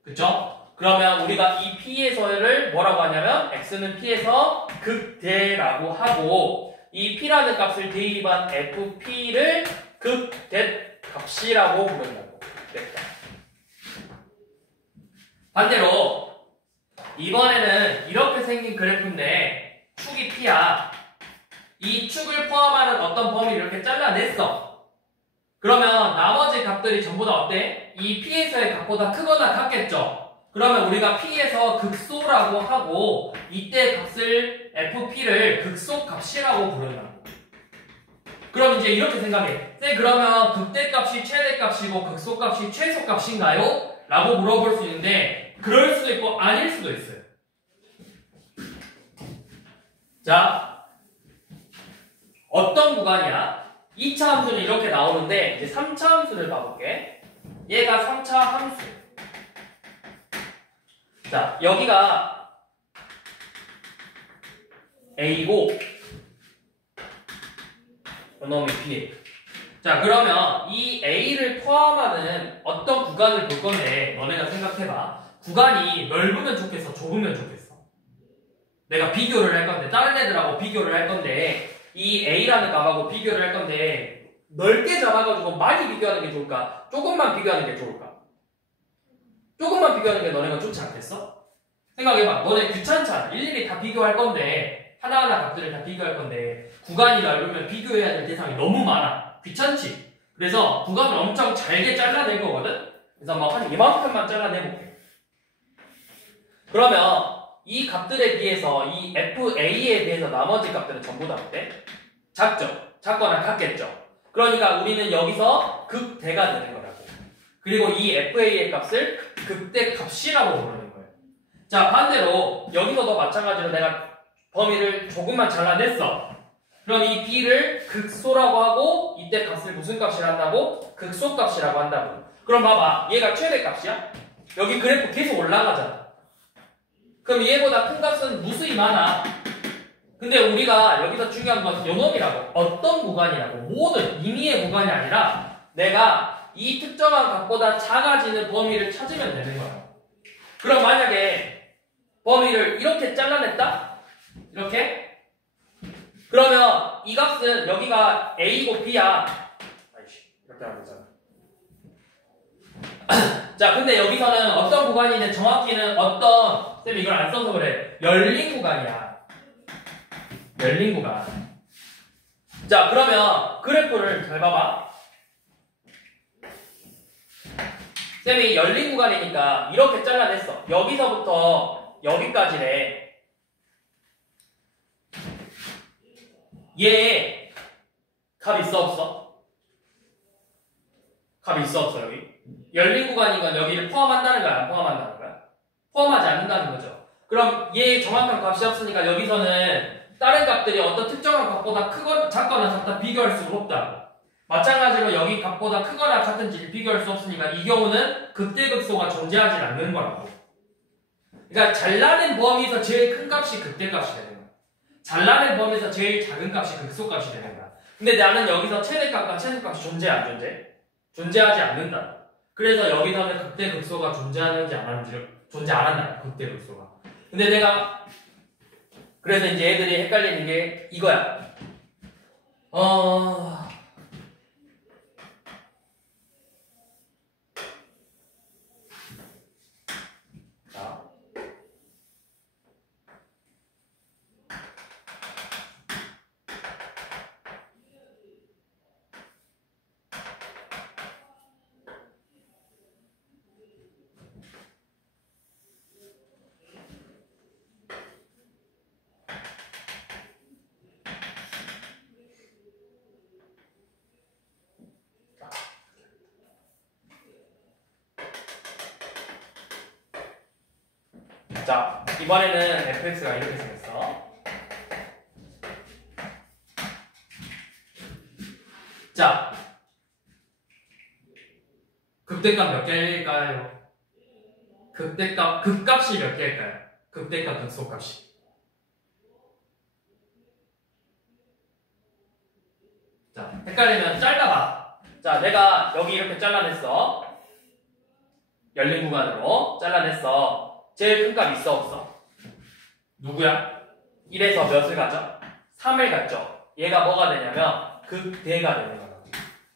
그쵸? 그러면 우리가 이 P에서를 뭐라고 하냐면 X는 P에서 극대라고 하고 이 P라는 값을 대입한 FP를 극대 값이라고 부른다고. 됐다. 반대로 이번에는 이렇게 생긴 그래프인데 축이 P야. 이 축을 포함하는 어떤 범위를 이렇게 잘라냈어. 그러면 나머지 값들이 전부 다 어때? 이 P에서의 값보다 크거나 같겠죠? 그러면 우리가 P에서 극소라고 하고 이때 값을 FP를 극소값이라고 부른다. 그럼 이제 이렇게 생각해. 쌤 그러면 극대값이 최대값이고 극소값이 최소값인가요? 라고 물어볼 수 있는데 그럴 수도 있고 아닐 수도 있어요. 자, 어떤 구간이야? 2차 함수는 이렇게 나오는데 이제 3차 함수를 봐볼게. 얘가 3차 함수. 자, 여기가 A고 요놈이 B예요. 자, 그러면 이 A를 포함하는 어떤 구간을 볼 건데 너네가 생각해봐. 구간이 넓으면 좋겠어? 좁으면 좋겠어? 내가 비교를 할 건데 다른 애들하고 비교를 할 건데 이 A라는 값하고 비교를 할 건데 넓게 잡아가지고 많이 비교하는 게 좋을까? 조금만 비교하는 게 좋을까? 조금만 비교하는 게 너네가 좋지 않겠어? 생각해봐. 너네 귀찮잖아. 일일이 다 비교할 건데 하나하나 값들을 다 비교할 건데 구간이 넓으면 비교해야 될 대상이 너무 많아. 귀찮지? 그래서 구간을 엄청 잘게 잘라낼 거거든? 그래서 막 한 이만큼만 잘라내볼게. 그러면 이 값들에 비해서 이 FA에 비해서 나머지 값들은 전부 다 어때? 작죠? 작거나 같겠죠? 그러니까 우리는 여기서 극대가 되는 거라고. 그리고 이 FA의 값을 극대 값이라고 부르는 거예요. 자, 반대로 여기서도 마찬가지로 내가 범위를 조금만 잘라냈어. 그럼 이 B를 극소라고 하고 이때 값을 무슨 값이라 한다고? 극소값이라고 한다고. 그럼 봐봐. 얘가 최대값이야? 여기 그래프 계속 올라가잖아. 그럼 얘보다 큰 값은 무수히 많아. 근데 우리가 여기서 중요한 것은 요놈이라고. 어떤 구간이라고. 모든 임의의 구간이 아니라 내가 이 특정한 값보다 작아지는 범위를 찾으면 되는 거야. 그럼 만약에 범위를 이렇게 잘라냈다? 이렇게? 그러면 이 값은 여기가 A고 B야. 아이씨, 이렇게 하면 되잖아. 자, 근데 여기서는 어떤 구간이냐 정확히는 어떤, 쌤이 이걸 안 써서 그래. 열린 구간이야. 열린 구간. 자, 그러면 그래프를 잘 봐봐. 쌤이 열린 구간이니까 이렇게 잘라냈어. 여기서부터 여기까지래. 얘 값 있어 없어? 값 있어 없어 여기? 열린 구간인 건 여기를 포함한다는 거야? 안 포함한다는 거야? 포함하지 않는다는 거죠. 그럼 얘 정확한 값이 없으니까 여기서는 다른 값들이 어떤 특정한 값보다 크거나 작거나 같다 비교할 수가 없다. 마찬가지로 여기 값보다 크거나 같은지를 비교할 수 없으니까 이 경우는 극대극소가 존재하지 않는 거라고. 그러니까 잘라낸 범위에서 제일 큰 값이 극대값이 되는 거야. 잘라낸 범위에서 제일 작은 값이 극소값이 되는 거야. 근데 나는 여기서 최대값과 최소값이 존재 안 존재? 존재하지 않는다. 그래서 여기서는 극대극소가 존재하는지 안 하는지 존재 안 한다. 극대극소가. 근데 내가 그래서 이제 애들이 헷갈리는 게 이거야. 자, 이번에는 fx가 이렇게 생겼어. 자, 극대값 몇 개일까요? 극값이 몇 개일까요? 극대값, 극소값이. 자, 헷갈리면 잘라봐. 자, 내가 여기 이렇게 잘라냈어. 열린 구간으로 잘라냈어. 제일 큰 값 있어 없어? 누구야? 1에서 몇을 가져? 3을 갖죠. 얘가 뭐가 되냐면 극대가 되는 거야.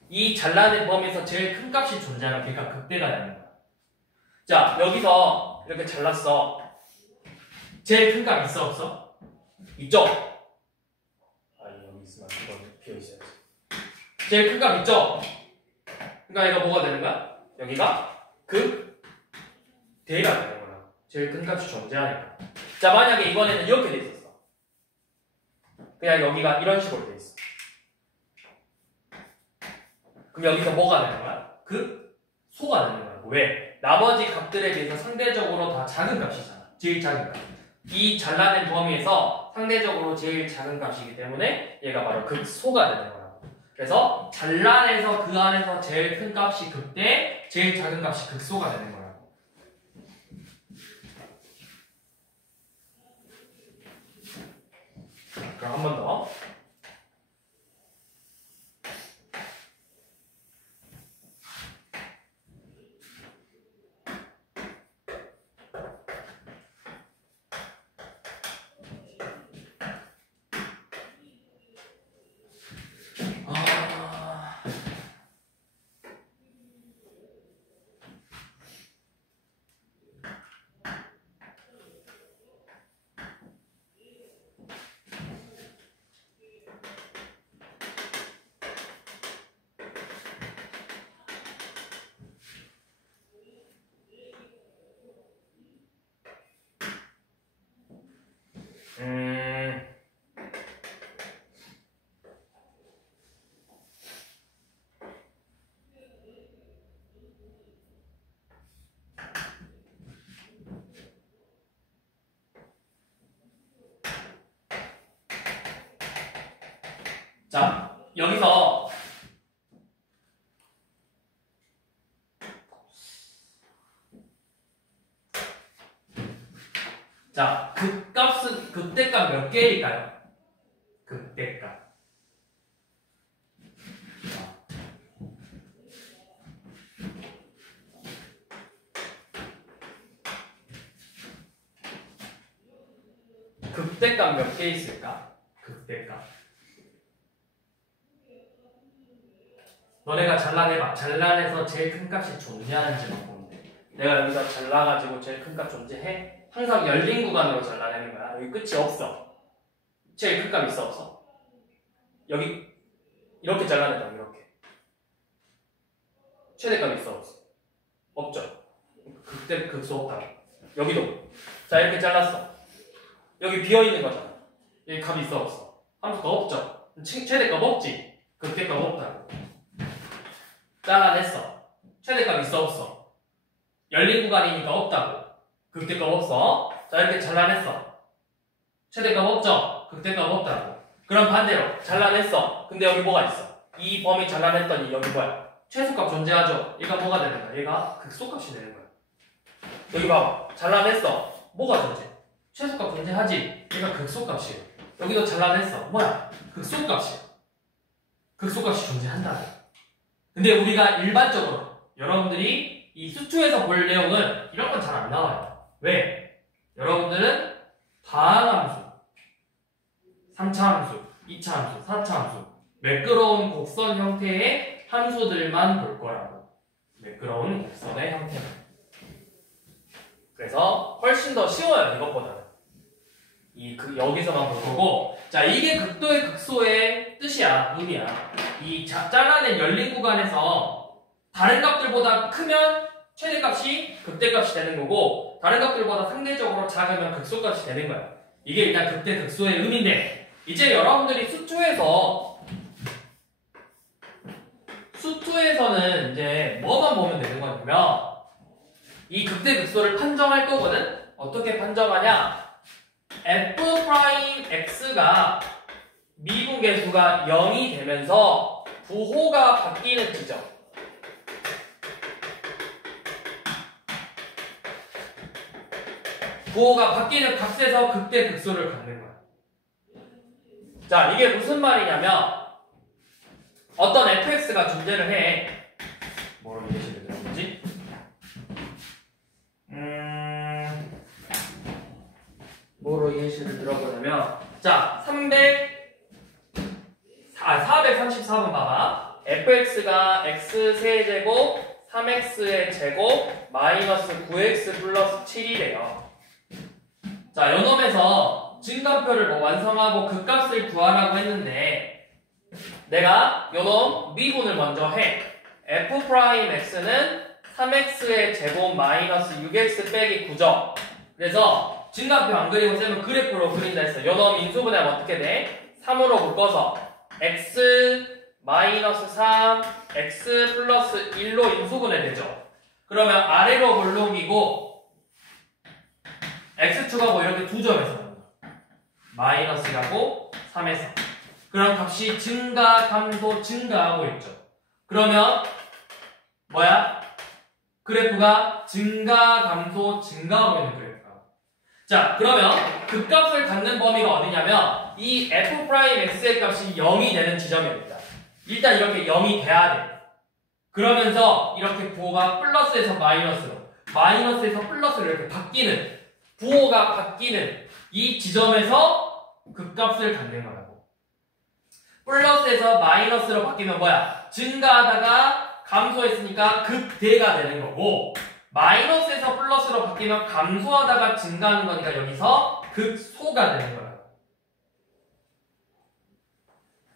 이 잘라낸 범위에서 제일 큰 값이 존재하면 걔가 극대가 되는 거야. 자, 여기서 이렇게 잘랐어. 제일 큰 값 있어 없어? 있죠? 여기 있으면 이거 비어있어야지. 제일 큰 값 있죠? 그러니까 얘가 뭐가 되는 거야? 여기가 극대가 되는 거야. 제일 큰 값이 존재하니까. 자, 만약에 이번에는 이렇게 돼 있었어. 그냥 여기가 이런 식으로 돼 있어. 그럼 여기서 뭐가 되는 거야? 극소가 되는 거야. 왜? 나머지 값들에 비해서 상대적으로 다 작은 값이잖아. 제일 작은 값. 이 잘라낸 범위에서 상대적으로 제일 작은 값이기 때문에 얘가 바로 극소가 되는 거라고. 그래서 잘라내서 그 안에서 제일 큰 값이 극대, 제일 작은 값이 극소가 되는 거라고. 그럼 한 번 더. 자, 여기서 자, 극값은 극대값 몇 개일까요? 극대값. 극대값 몇 개 있을까? 극대값. 너네가 잘라내봐. 잘라내서 제일 큰 값이 존재하는지만 보면 돼. 내가 여기서 잘라가지고 제일 큰 값 존재해? 항상 열린 구간으로 잘라내는 거야. 여기 끝이 없어. 제일 큰 값 있어 없어? 여기 이렇게 잘라낸다. 이렇게. 최대값 있어 없어? 없죠. 극대 극소 없다. 여기도. 자, 이렇게 잘랐어. 여기 비어있는 거잖아. 여기 값이 있어 없어? 함수가 없죠. 최대값 없지. 극대값 없다고. 잘라냈어. 최대값 있어 없어? 열린 구간이니까 없다고. 극대값 없어. 자, 이렇게 잘라냈어. 최대값 없죠? 극대값 없다고. 그럼 반대로 잘라냈어. 근데 여기 뭐가 있어? 이 범위 잘라냈더니 여기 뭐야? 최소값 존재하죠? 얘가 뭐가 되는 거야? 얘가 극소값이 되는 거야. 여기 봐봐. 잘라냈어. 뭐가 존재? 최소값 존재하지? 얘가 극소값이에요. 여기도 잘라냈어. 뭐야? 극소값이야. 극소값이 존재한다. 근데 우리가 일반적으로 여러분들이 이 수투에서 볼 내용은 이런 건 잘 안 나와요. 왜? 여러분들은 다항함수, 3차 함수, 2차 함수, 4차 함수, 매끄러운 곡선 형태의 함수들만 볼 거라고. 매끄러운 곡선의 형태만. 그래서 훨씬 더 쉬워요, 이것보다는. 여기서만 볼 거고. 자, 이게 극도의 극소의 뜻이야, 의미야. 이 잘라낸 열린 구간에서 다른 값들보다 크면 최대값이 극대값이 되는 거고, 다른 값들보다 상대적으로 작으면 극소값이 되는 거야. 이게 일단 극대 극소의 의미인데, 이제 여러분들이 수투에서는 이제 뭐만 보면 되는 거냐면, 이 극대 극소를 판정할 거거든? 어떻게 판정하냐? f'x가 미분계수가 0이 되면서 부호가 바뀌는 지점. 부호가 바뀌는 값에서 극대 극소를 갖는 거야. 자, 이게 무슨 말이냐면 어떤 fx가 존재를 해. 뭐로 예시를 들어보지? 뭐로 예시를 들어보냐면, 자, 434번 봐봐. fx가 x 세제곱 3x의 제곱 마이너스 9x 플러스 7이래요. 자, 요놈에서 증가표를 완성하고 그 값을 구하라고 했는데 내가 요놈 미분을 먼저 해. f'x는 3x의 제곱 마이너스 6x 빼기 9죠. 그래서 증가표 안 그리고 쌤은 그래프로 그린다 했어. 요놈 인수분해하면 어떻게 돼? 3으로 묶어서 x 마이너스 3, x 플러스 1로 인수분해 되죠. 그러면 아래로 볼록이고 x축하고 이렇게 두 점에서 마이너스라고 3에서 그럼 값이 증가, 감소, 증가하고 있죠. 그러면 뭐야? 그래프가 증가, 감소, 증가하고 있는 그래프가. 자, 그러면 그 값을 갖는 범위가 어디냐면 이 f'x의 값이 0이 되는 지점입니다. 일단 이렇게 0이 돼야 돼. 그러면서 이렇게 부호가 플러스에서 마이너스로, 마이너스에서 플러스로 이렇게 바뀌는, 부호가 바뀌는 이 지점에서 그 값을 갖는 거라고. 플러스에서 마이너스로 바뀌면 뭐야? 증가하다가 감소했으니까 극대가 되는 거고, 마이너스에서 플러스로 바뀌면 감소하다가 증가하는 거니까 여기서 극소가 되는 거야.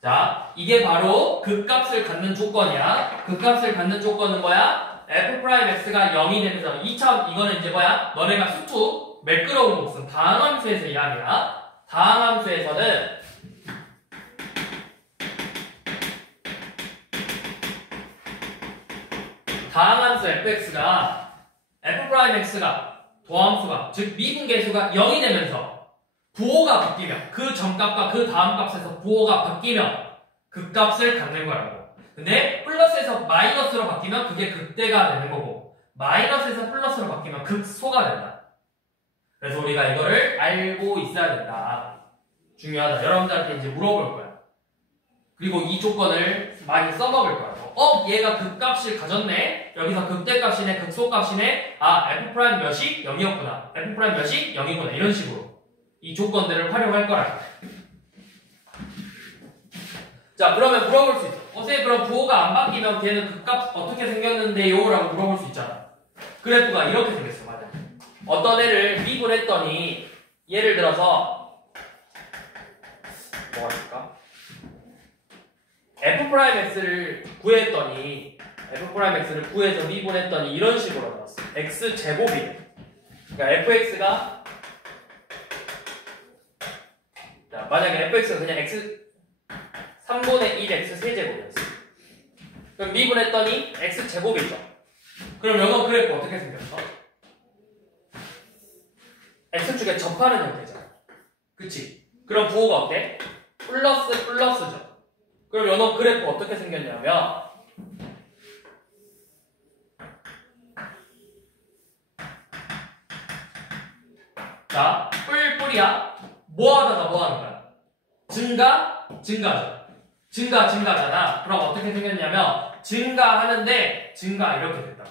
자, 이게 바로 극값을 갖는 조건이야. 극값을 갖는 조건은 뭐야? f'x가 0이 되면서 이거는 이제 뭐야? 너네가 수투 매끄러운 곱셈 다항함수에서 이야기야. 다항함수에서는 다항함수 f'x가 도함수가 즉 미분계수가 0이 되면서 부호가 바뀌면 그 전값과 그 다음 값에서 부호가 바뀌면 그 값을 갖는 거라고. 근데 플러스에서 마이너스로 바뀌면 그게 극대가 되는 거고 마이너스에서 플러스로 바뀌면 극소가 된다. 그래서 우리가 이거를 알고 있어야 된다. 중요하다. 여러분들한테 이제 물어볼 거야. 그리고 이 조건을 많이 써먹을 거야. 얘가 극값을 가졌네. 여기서 극대값이네, 극소값이네. 아, f' 몇이 0이었구나. f' 몇이 0이구나. 이런 식으로. 이 조건들을 활용할 거라. 자, 그러면 물어볼 수 있어. 선생님, 그럼 부호가 안 바뀌면 걔는 그 값 어떻게 생겼는데요? 라고 물어볼 수 있잖아. 그래프가 이렇게 생겼어. 맞아. 어떤 애를 미분했더니 예를 들어서 뭐가 있을까? f'x를 구했더니 f'x를 구해서 미분했더니 이런 식으로 나왔어. x제곱이. 그러니까 fx가 자, 만약에 fx가 그냥 x 3분의 1x 세제곱이었어. 그럼 미분했더니 x제곱이죠. 그럼 이거 그래프 어떻게 생겼어? x축에 접하는 형태잖아. 그치? 그럼 부호가 어때? 플러스 플러스죠. 그럼 이거 그래프 어떻게 생겼냐면 자, 뿔뿔이야. 뭐 하다가 뭐 하는 거야? 증가, 증가죠. 증가잖아. 그럼 어떻게 생겼냐면 증가하는데 증가 이렇게 됐다.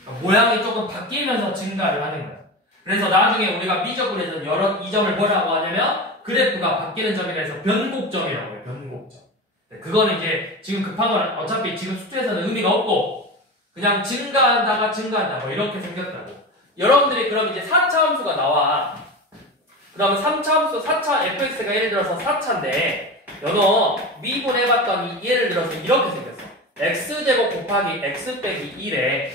그러니까 모양이 조금 바뀌면서 증가를 하는 거야. 그래서 나중에 우리가 미적분에서 여러 이 점을 뭐라고 하냐면 그래프가 바뀌는 점이라 해서 변곡점이라고 해요. 변곡점. 그거는 이제 지금 급한 건 어차피 지금 수투에서는 의미가 없고 그냥 증가한다 뭐 이렇게 생겼다고. 여러분들이 그럼 이제 4차 함수가 나와. 그러면 3차 함수 4차 fx가 예를 들어서 4차인데 연어 미분해봤더니 예를 들어서 이렇게 생겼어. x제곱 곱하기 x 빼기 1에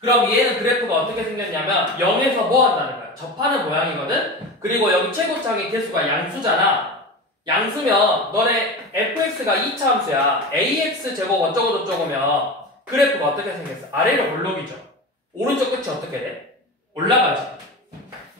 그럼 얘는 그래프가 어떻게 생겼냐면 0에서 뭐 한다는 거야? 접하는 모양이거든? 그리고 여기 최고창의 개수가 양수잖아. 양수면 너네 fx가 2차 함수야. ax제곱 어쩌고저쩌고면 그래프가 어떻게 생겼어? 아래로 볼록이죠. 오른쪽 끝이 어떻게 돼? 올라가지.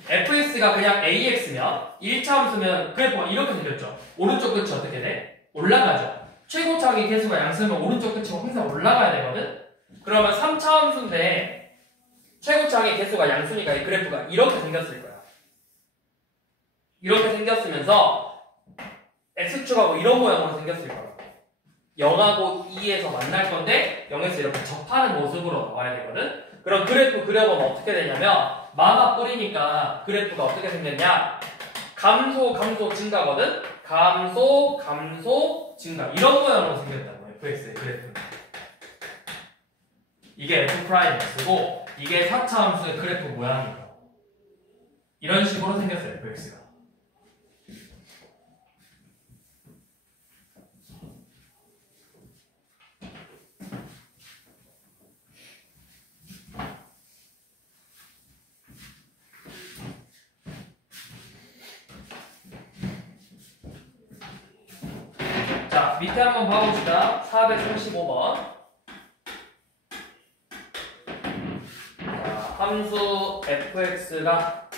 fx가 그냥 ax면 1차 함수면 그래프가 이렇게 생겼죠. 오른쪽 끝이 어떻게 돼? 올라가죠. 최고창의 개수가 양수면 오른쪽 끝이 항상 올라가야 되거든? 그러면 3차 함수인데 최고창의 개수가 양수니까 이 그래프가 이렇게 생겼을 거야. 이렇게 생겼으면서 x축하고 이런 모양으로 생겼을 거야. 0하고 2에서 만날 건데 0에서 이렇게 접하는 모습으로 나와야 되거든. 그럼 그래프 그려보면 어떻게 되냐면 마가 뿌리니까 그래프가 어떻게 생겼냐? 감소 증가거든. 감소 증가 이런 모양으로 생겼다고 fx의 그래프는. 이게 f'x고 이게 4차 함수의 그래프 모양이에요. 이런 식으로 생겼어요 fx가. 자, 밑에 한번 봐봅시다. 435번. 자, 함수 fx가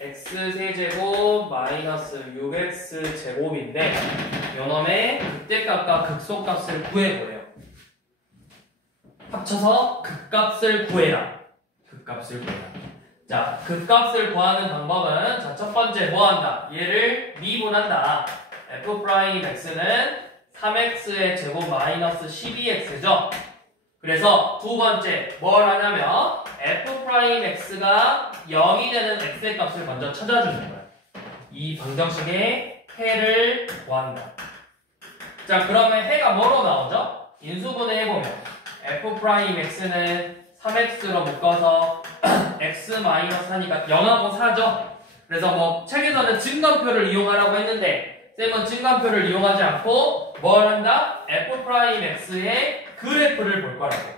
x세제곱 마이너스 6x제곱인데 요놈의 극대값과 극소값을 구해보래요. 합쳐서 극값을 구해라. 극값을 구해라. 자, 극값을 구하는 방법은 자, 첫 번째 뭐 한다? 얘를 미분한다. f'x는 3x의 제곱 마이너스 12x죠. 그래서 두 번째 뭘 하냐면 f'x가 0이 되는 x의 값을 먼저 찾아주는 거야. 이 방정식의 해를 구한다. 자, 그러면 해가 뭐로 나오죠? 인수분해 해보면 f'x는 3x로 묶어서 x 마이너스 하니까 0하고 4죠. 그래서 뭐 책에서는 증간표를 이용하라고 했는데 쌤은 증간표를 이용하지 않고 뭘 한다? f'x의 그래프를 볼 거라고.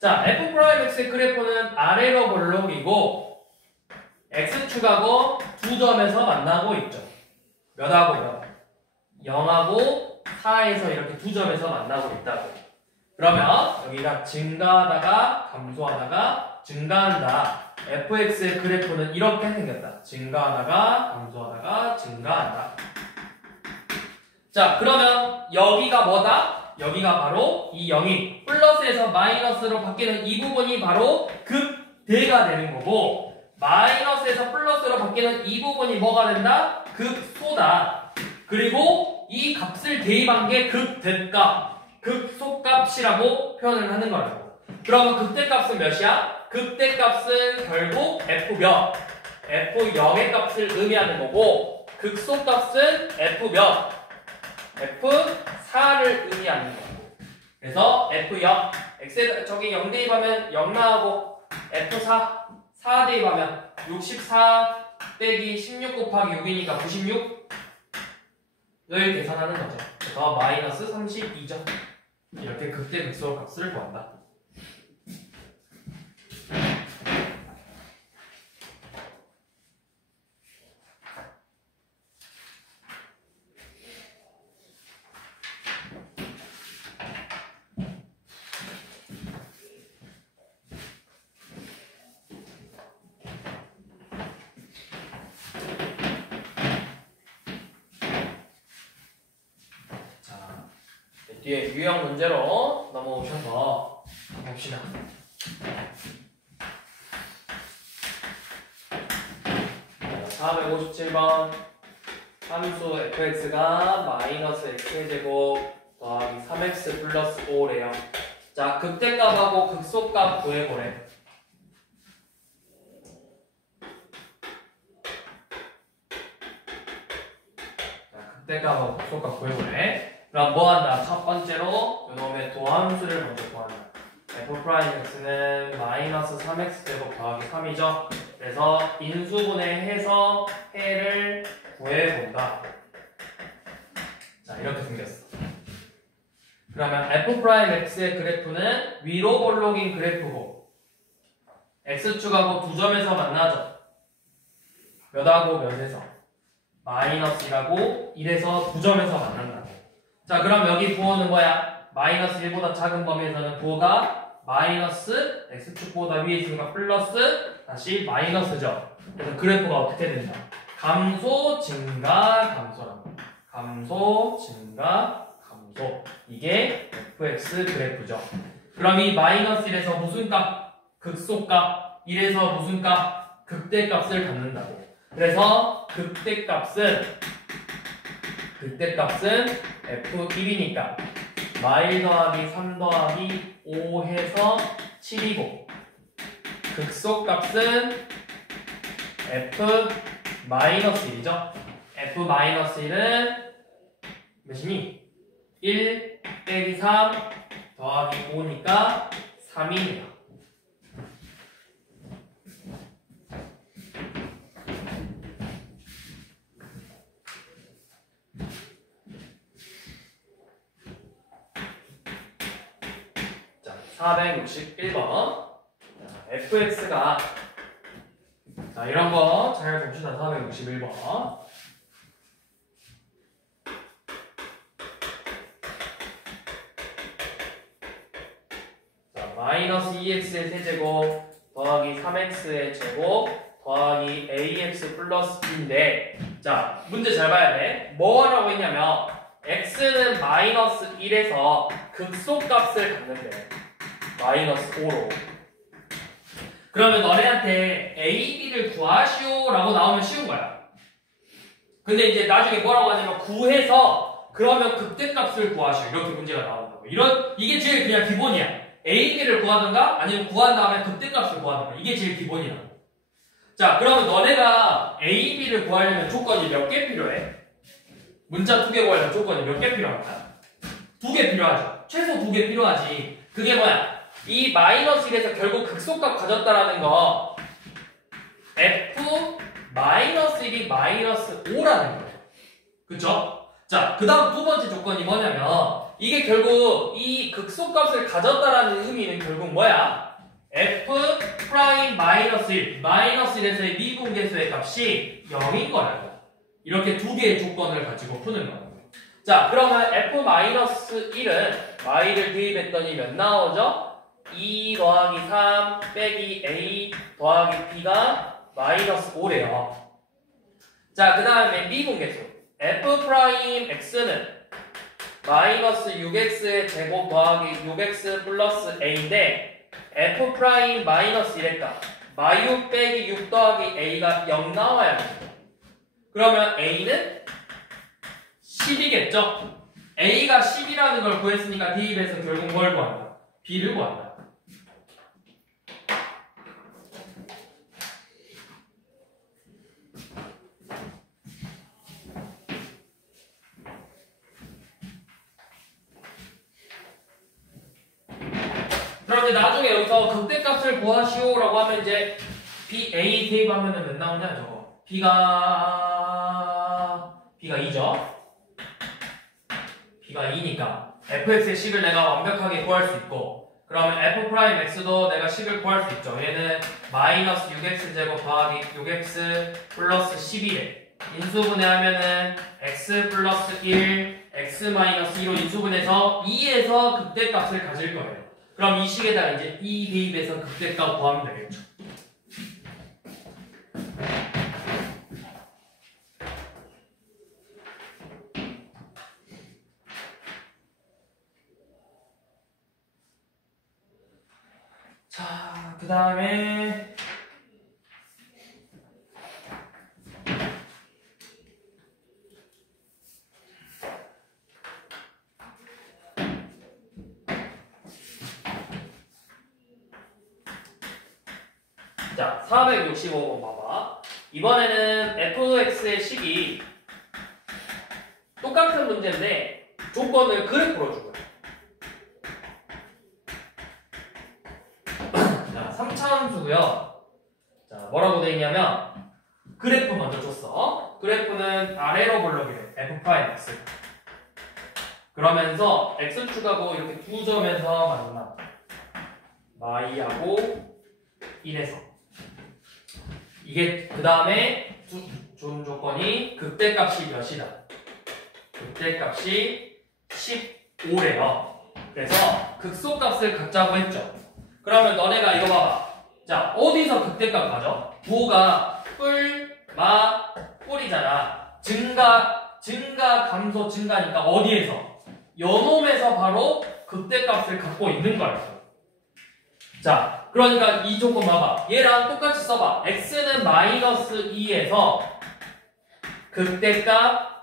자, f'x의 그래프는 아래로 볼록이고 x축하고 두 점에서 만나고 있죠. 몇하고 몇? 0하고 4에서 이렇게 두 점에서 만나고 있다고. 그러면 여기가 증가하다가 감소하다가 증가한다. fx의 그래프는 이렇게 생겼다. 증가하다가 감소하다가 증가한다. 자, 그러면 여기가 뭐다? 여기가 바로 이 0이 플러스에서 마이너스로 바뀌는 이 부분이 바로 극대가 되는 거고 마이너스에서 플러스로 바뀌는 이 부분이 뭐가 된다? 극소다. 그리고 이 값을 대입한 게 극대값, 극소값이라고 표현을 하는 거라고. 그러면 극대값은 몇이야? 극대값은 결국 f 몇? f0의 값을 의미하는 거고 극소값은 f 몇? f4를 의미하는 거고. 그래서 f0 x 저기 0 대입하면 0 나오고 f4 4 대입하면 64 빼기 16 곱하기 6이니까 96을 계산하는 거죠. 그래서 마이너스 32죠. 이렇게 극대 극소 값을 구한다. 뒤에 유형 문제로 넘어오셔서 봅시다. 자, 457번 함수 fx가 마이너스 x의 제곱 더하기 3x 플러스 5래요. 자, 극대값하고 극소값 구해보래. 자, 극대값하고 극소값 구해보래. 그럼 뭐한다? 첫 번째로 이놈의 도함수를 먼저 구한다. f'x는 마이너스 3x 제곱 더하기 3이죠. 그래서 인수분해해서 해를 구해본다. 자, 이렇게 생겼어. 그러면 f'x의 그래프는 위로 볼록인 그래프고 x축하고 두 점에서 만나죠. 몇하고 몇에서? 마이너스 1하고 1에서 두 점에서 만난다고. 자, 그럼 여기 부호는 뭐야? 마이너스 1보다 작은 범위에서는 부호가 마이너스 x축보다 위에 있으니까 플러스 다시 마이너스죠. 그래서 그래프가 어떻게 된다? 감소, 증가, 감소라고. 감소, 증가, 감소. 이게 fx 그래프죠. 그럼 이 마이너스 1에서 무슨 값? 극소값. 1에서 무슨 값? 극대값을 갖는다고. 그래서 극대값은 극대값은 F1이니까 마일 더하기 3 더하기 5 해서 7이고 극소값은 F-1이죠. F-1은 몇이니? 1 빼기 3 더하기 5니까 3이네요. 자, 461번. fx가 자, 이런 거 잘 봅시다. 461번. 마이너스 2x의 세제곱 더하기 3x의 제곱 더하기 ax 플러스 b인데 자 문제 잘 봐야 돼. 뭐 하라고 했냐면 x는 마이너스 1에서 극소값을 갖는데 마이너스 5로 그러면 너네한테 a, b를 구하시오 라고 나오면 쉬운 거야. 근데 이제 나중에 뭐라고 하냐면 구해서 그러면 극대값을 구하시오 이렇게 문제가 나온다고. 이게 제일 그냥 기본이야. A, B를 구하든가 아니면 구한 다음에 극대값을 구하든가 이게 제일 기본이야. 자 그러면 너네가 A, B를 구하려면 조건이 몇 개 필요해? 문자 2개 구하려면 조건이 몇 개 필요할까? 2개 필요하죠. 최소 2개 필요하지. 그게 뭐야? 이 마이너스 1에서 결국 극소값 가졌다라는 거 F 마이너스 1이 마이너스 5라는 거예요. 그쵸? 자 그 다음 두 번째 조건이 뭐냐면 이게 결국 이 극소값을 가졌다라는 의미는 결국 뭐야? f 프라임 마이너스 1 마이너스 1에서의 미분계수의 값이 0인 거라고. 이렇게 두 개의 조건을 가지고 푸는 거예요. 자 그러면 f 마이너스 1은 y를 대입했더니 몇 나오죠? 2 더하기 3 빼기 a 더하기 b가 마이너스 5래요. 자 그 다음에 미분계수 f 프라임 x는 마이너스 6x의 제곱 더하기 6x 플러스 a인데 f 프라임 마이너스 1의 값 마유 빼기 6 더하기 a가 0 나와야 됩니다. 그러면 a는 10이겠죠? a가 10이라는 걸 구했으니까 대입해서 결국 뭘 구한다? b를 구한다. 그럼 이제 나중에 여기서 극대값을 구하시오라고 하면 이제 B, A 대입하면은 몇 나오냐 저거 B가 2죠? B가 2니까 fx의 식을 내가 완벽하게 구할 수 있고 그러면 f'x도 내가 식을 구할 수 있죠. 얘는 마이너스 6x 제곱 더하기 6x 플러스 11에 인수분해하면은 x 플러스 1 x 마이너스 2로 인수분해서 2에서 극대값을 가질 거예요. 그럼 이 식에다가 이제 이 대입해서 극대값 구하면 되겠죠. 자, 그 다음에 자, 465번 봐봐. 이번에는 fx의 식이 똑같은 문제인데 조건을 그래프로 준 거야. 자, 3차함수고요. 자, 뭐라고 돼 있냐면 그래프 먼저 줬어. 그래프는 아래로 볼록이래. f'x. 그러면서 x축하고 이렇게 두 점에서 만나. y하고 1에서. 이게 그 다음에 준 조건이 극대값이 몇이다. 극대값이 15래요. 그래서 극소값을 갖자고 했죠. 그러면 너네가 이거 봐봐. 자, 어디서 극대값 가져? 부호가 뿔, 마, 뿔이잖아. 증가, 감소, 증가니까 어디에서? 요놈에서 바로 극대값을 갖고 있는 거예요. 자, 그러니까 이 조건 봐봐. 얘랑 똑같이 써봐. x는 마이너스 2에서 극대값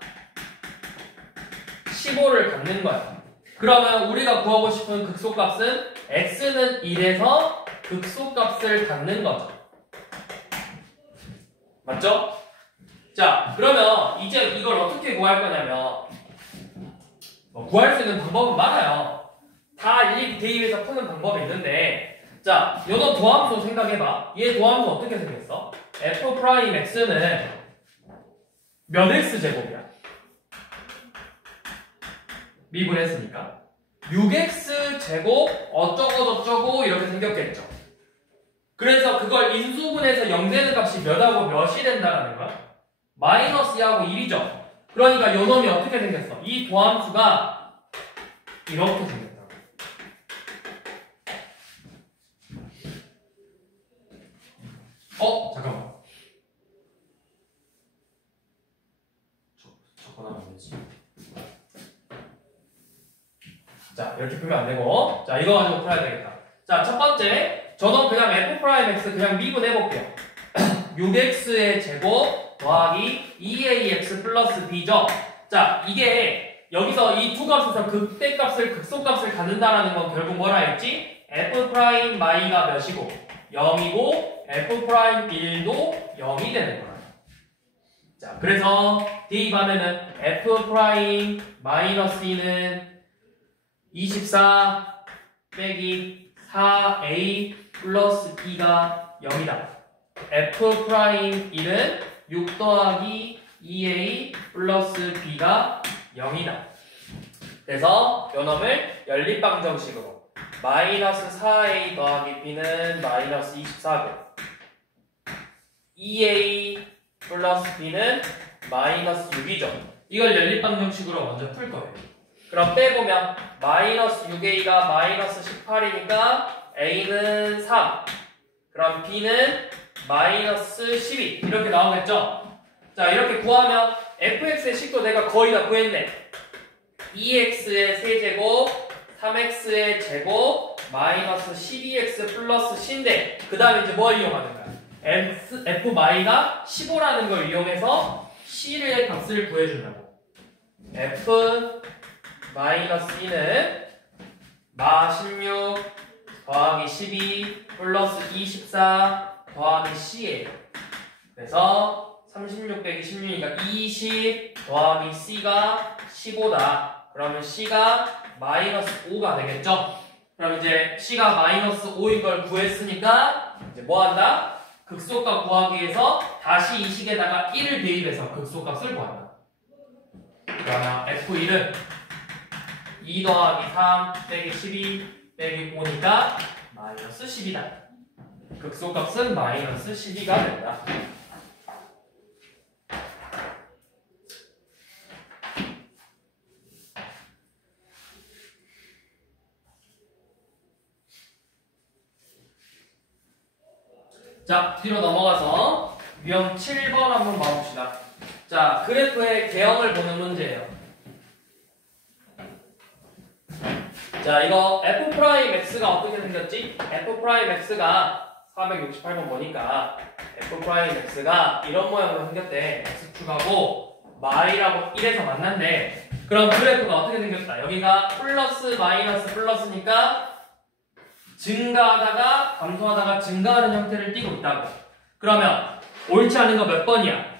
15를 갖는 거야. 그러면 우리가 구하고 싶은 극소값은 x는 1에서 극소값을 갖는 거죠. 맞죠? 자, 그러면 이제 이걸 어떻게 구할 거냐면 구할 수 있는 방법은 많아요. 다 일일이 대입해서 푸는 방법이 있는데 자, 요거 도함수 생각해봐. 얘 도함수 어떻게 생겼어? f'x는 몇 x제곱이야? 미분했으니까 6x제곱 어쩌고저쩌고 이렇게 생겼겠죠. 그래서 그걸 인수분해서 0 되는 값이 몇하고 몇이 된다는 거야? 마이너스 2하고 1이죠. 그러니까 요 놈이 어떻게 생겼어? 이 도함수가 이렇게 생겼다고. 잠깐만. 저거는 안 되지. 자, 이렇게 풀면 안 되고. 자, 이거 가지고 풀어야 되겠다. 자, 첫 번째. 저는 그냥 f'x 그냥 미분해볼게요. 6x의 제곱 더하기 2ax 플러스 b죠. 자, 이게 여기서 이 두 값에서 극대값을 극소값을 갖는다라는 건 결국 뭐라 했지? f'y가 몇이고 0이고 f'1도 0이 되는 거야. 자, 그래서 대입하면은 f'-2는 24 빼기 4a 플러스 b가 0이다. f'1은 6 더하기 2a 플러스 b가 0이다. 그래서 요 놈을 연립방정식으로 마이너스 4a 더하기 b는 마이너스 24고 2a 플러스 b는 마이너스 6이죠. 이걸 연립방정식으로 먼저 풀 거예요. 그럼 빼보면 마이너스 6a가 마이너스 18이니까 a는 3 그럼 b는 마이너스 12 이렇게 나오겠죠? 자, 이렇게 구하면 fx의 식도 내가 거의 다 구했네. 2x의 세제곱 3x의 제곱 마이너스 12x 플러스 c인데 그 다음에 이제 뭘 이용하는 거야? fy가 15라는 걸 이용해서 c의 값을 구해준다고. f 마이너스 2는 마 16 더하기 12 플러스 24 더하기 c예요. 그래서 36 빼기 16이니까 20 더하기 c가 15다. 그러면 c가 마이너스 5가 되겠죠? 그럼 이제 c가 마이너스 5인 걸 구했으니까 이제 뭐 한다? 극소값 구하기 위해서 다시 이 식에다가 1을 대입해서 극소값을 구한다. 그러면 f1은 2 더하기 3 빼기 12 빼기 5니까 마이너스 10이다. 극소값은 마이너스 12가 된다. 자, 뒤로 넘어가서 유형 7번 한번 봐봅시다. 자, 그래프의 개형을 보는 문제예요. 자, 이거 f'x가 어떻게 생겼지? f'x가 468번 보니까 f'x가 이런 모양으로 생겼대. x축하고 y라고 1에서 만난대. 그럼 그래프가 어떻게 생겼다? 여기가 플러스 마이너스 플러스니까 증가하다가 감소하다가 증가하는 형태를 띠고 있다고. 그러면 옳지 않은 거 몇 번이야?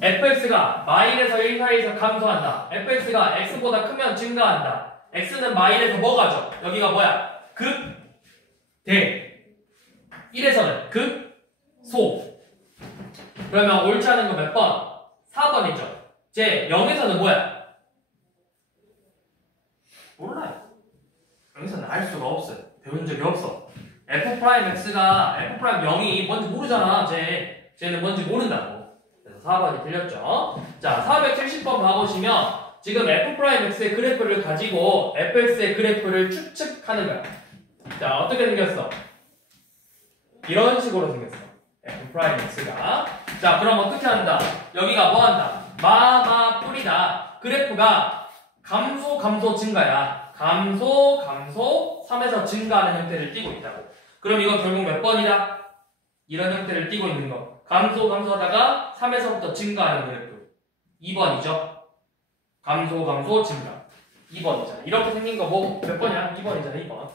fx가 마일에서 1 사이에서 감소한다. fx가 x보다 크면 증가한다. x는 마일에서 뭐 가죠? 여기가 뭐야? 극, 대. 1에서는 극, 소. 그러면 옳지 않은 거 몇 번? 4번이죠. 제 0에서는 뭐야? 몰라요. 여기서는 알 수가 없어요. 배운 적이 없어. f'x가 f'0이 뭔지 모르잖아. 쟤는 뭔지 모른다고. 그래서 4번이 틀렸죠. 자, 470번 봐보시면 지금 f'x의 그래프를 가지고 fx의 그래프를 추측하는 거야. 자, 어떻게 생겼어? 이런 식으로 생겼어. f'x가. 자, 그럼 어떻게 한다? 여기가 뭐 한다? 뿌리다. 그래프가 감소, 증가야. 감소, 3에서 증가하는 형태를 띠고 있다고. 그럼 이거 결국 몇 번이다? 이런 형태를 띠고 있는 거. 감소하다가 3에서부터 증가하는 그래프. 2번이죠. 감소, 증가. 2번이잖아. 이렇게 생긴 거 뭐 몇 번이야? 2번이잖아, 2번.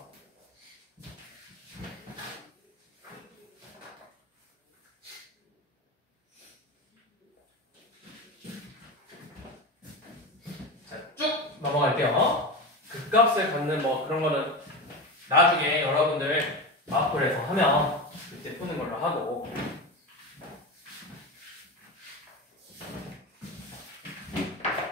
자, 쭉 넘어갈게요. 극값을 갖는 뭐 그런 거는 나중에 여러분들 마플에서 하면 그때 푸는 걸로 하고.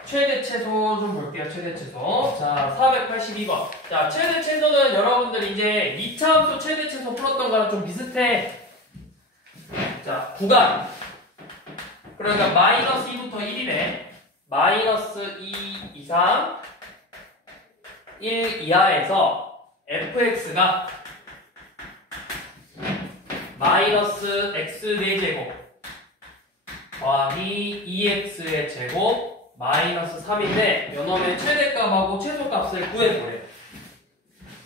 최대 최소 좀 볼게요. 최대 최소. 자, 482번. 자, 최대 최소는 여러분들 이제 2차 함수 최대 최소 풀었던 거랑 좀 비슷해. 자, 구간. 그러니까 마이너스 2부터 1이래. 마이너스 2 이상 1 이하에서 fx가 마이너스 x 4제곱 더하기 2x의 제곱 마이너스 3인데 요놈의 최대값하고 최소값을 구해보래요.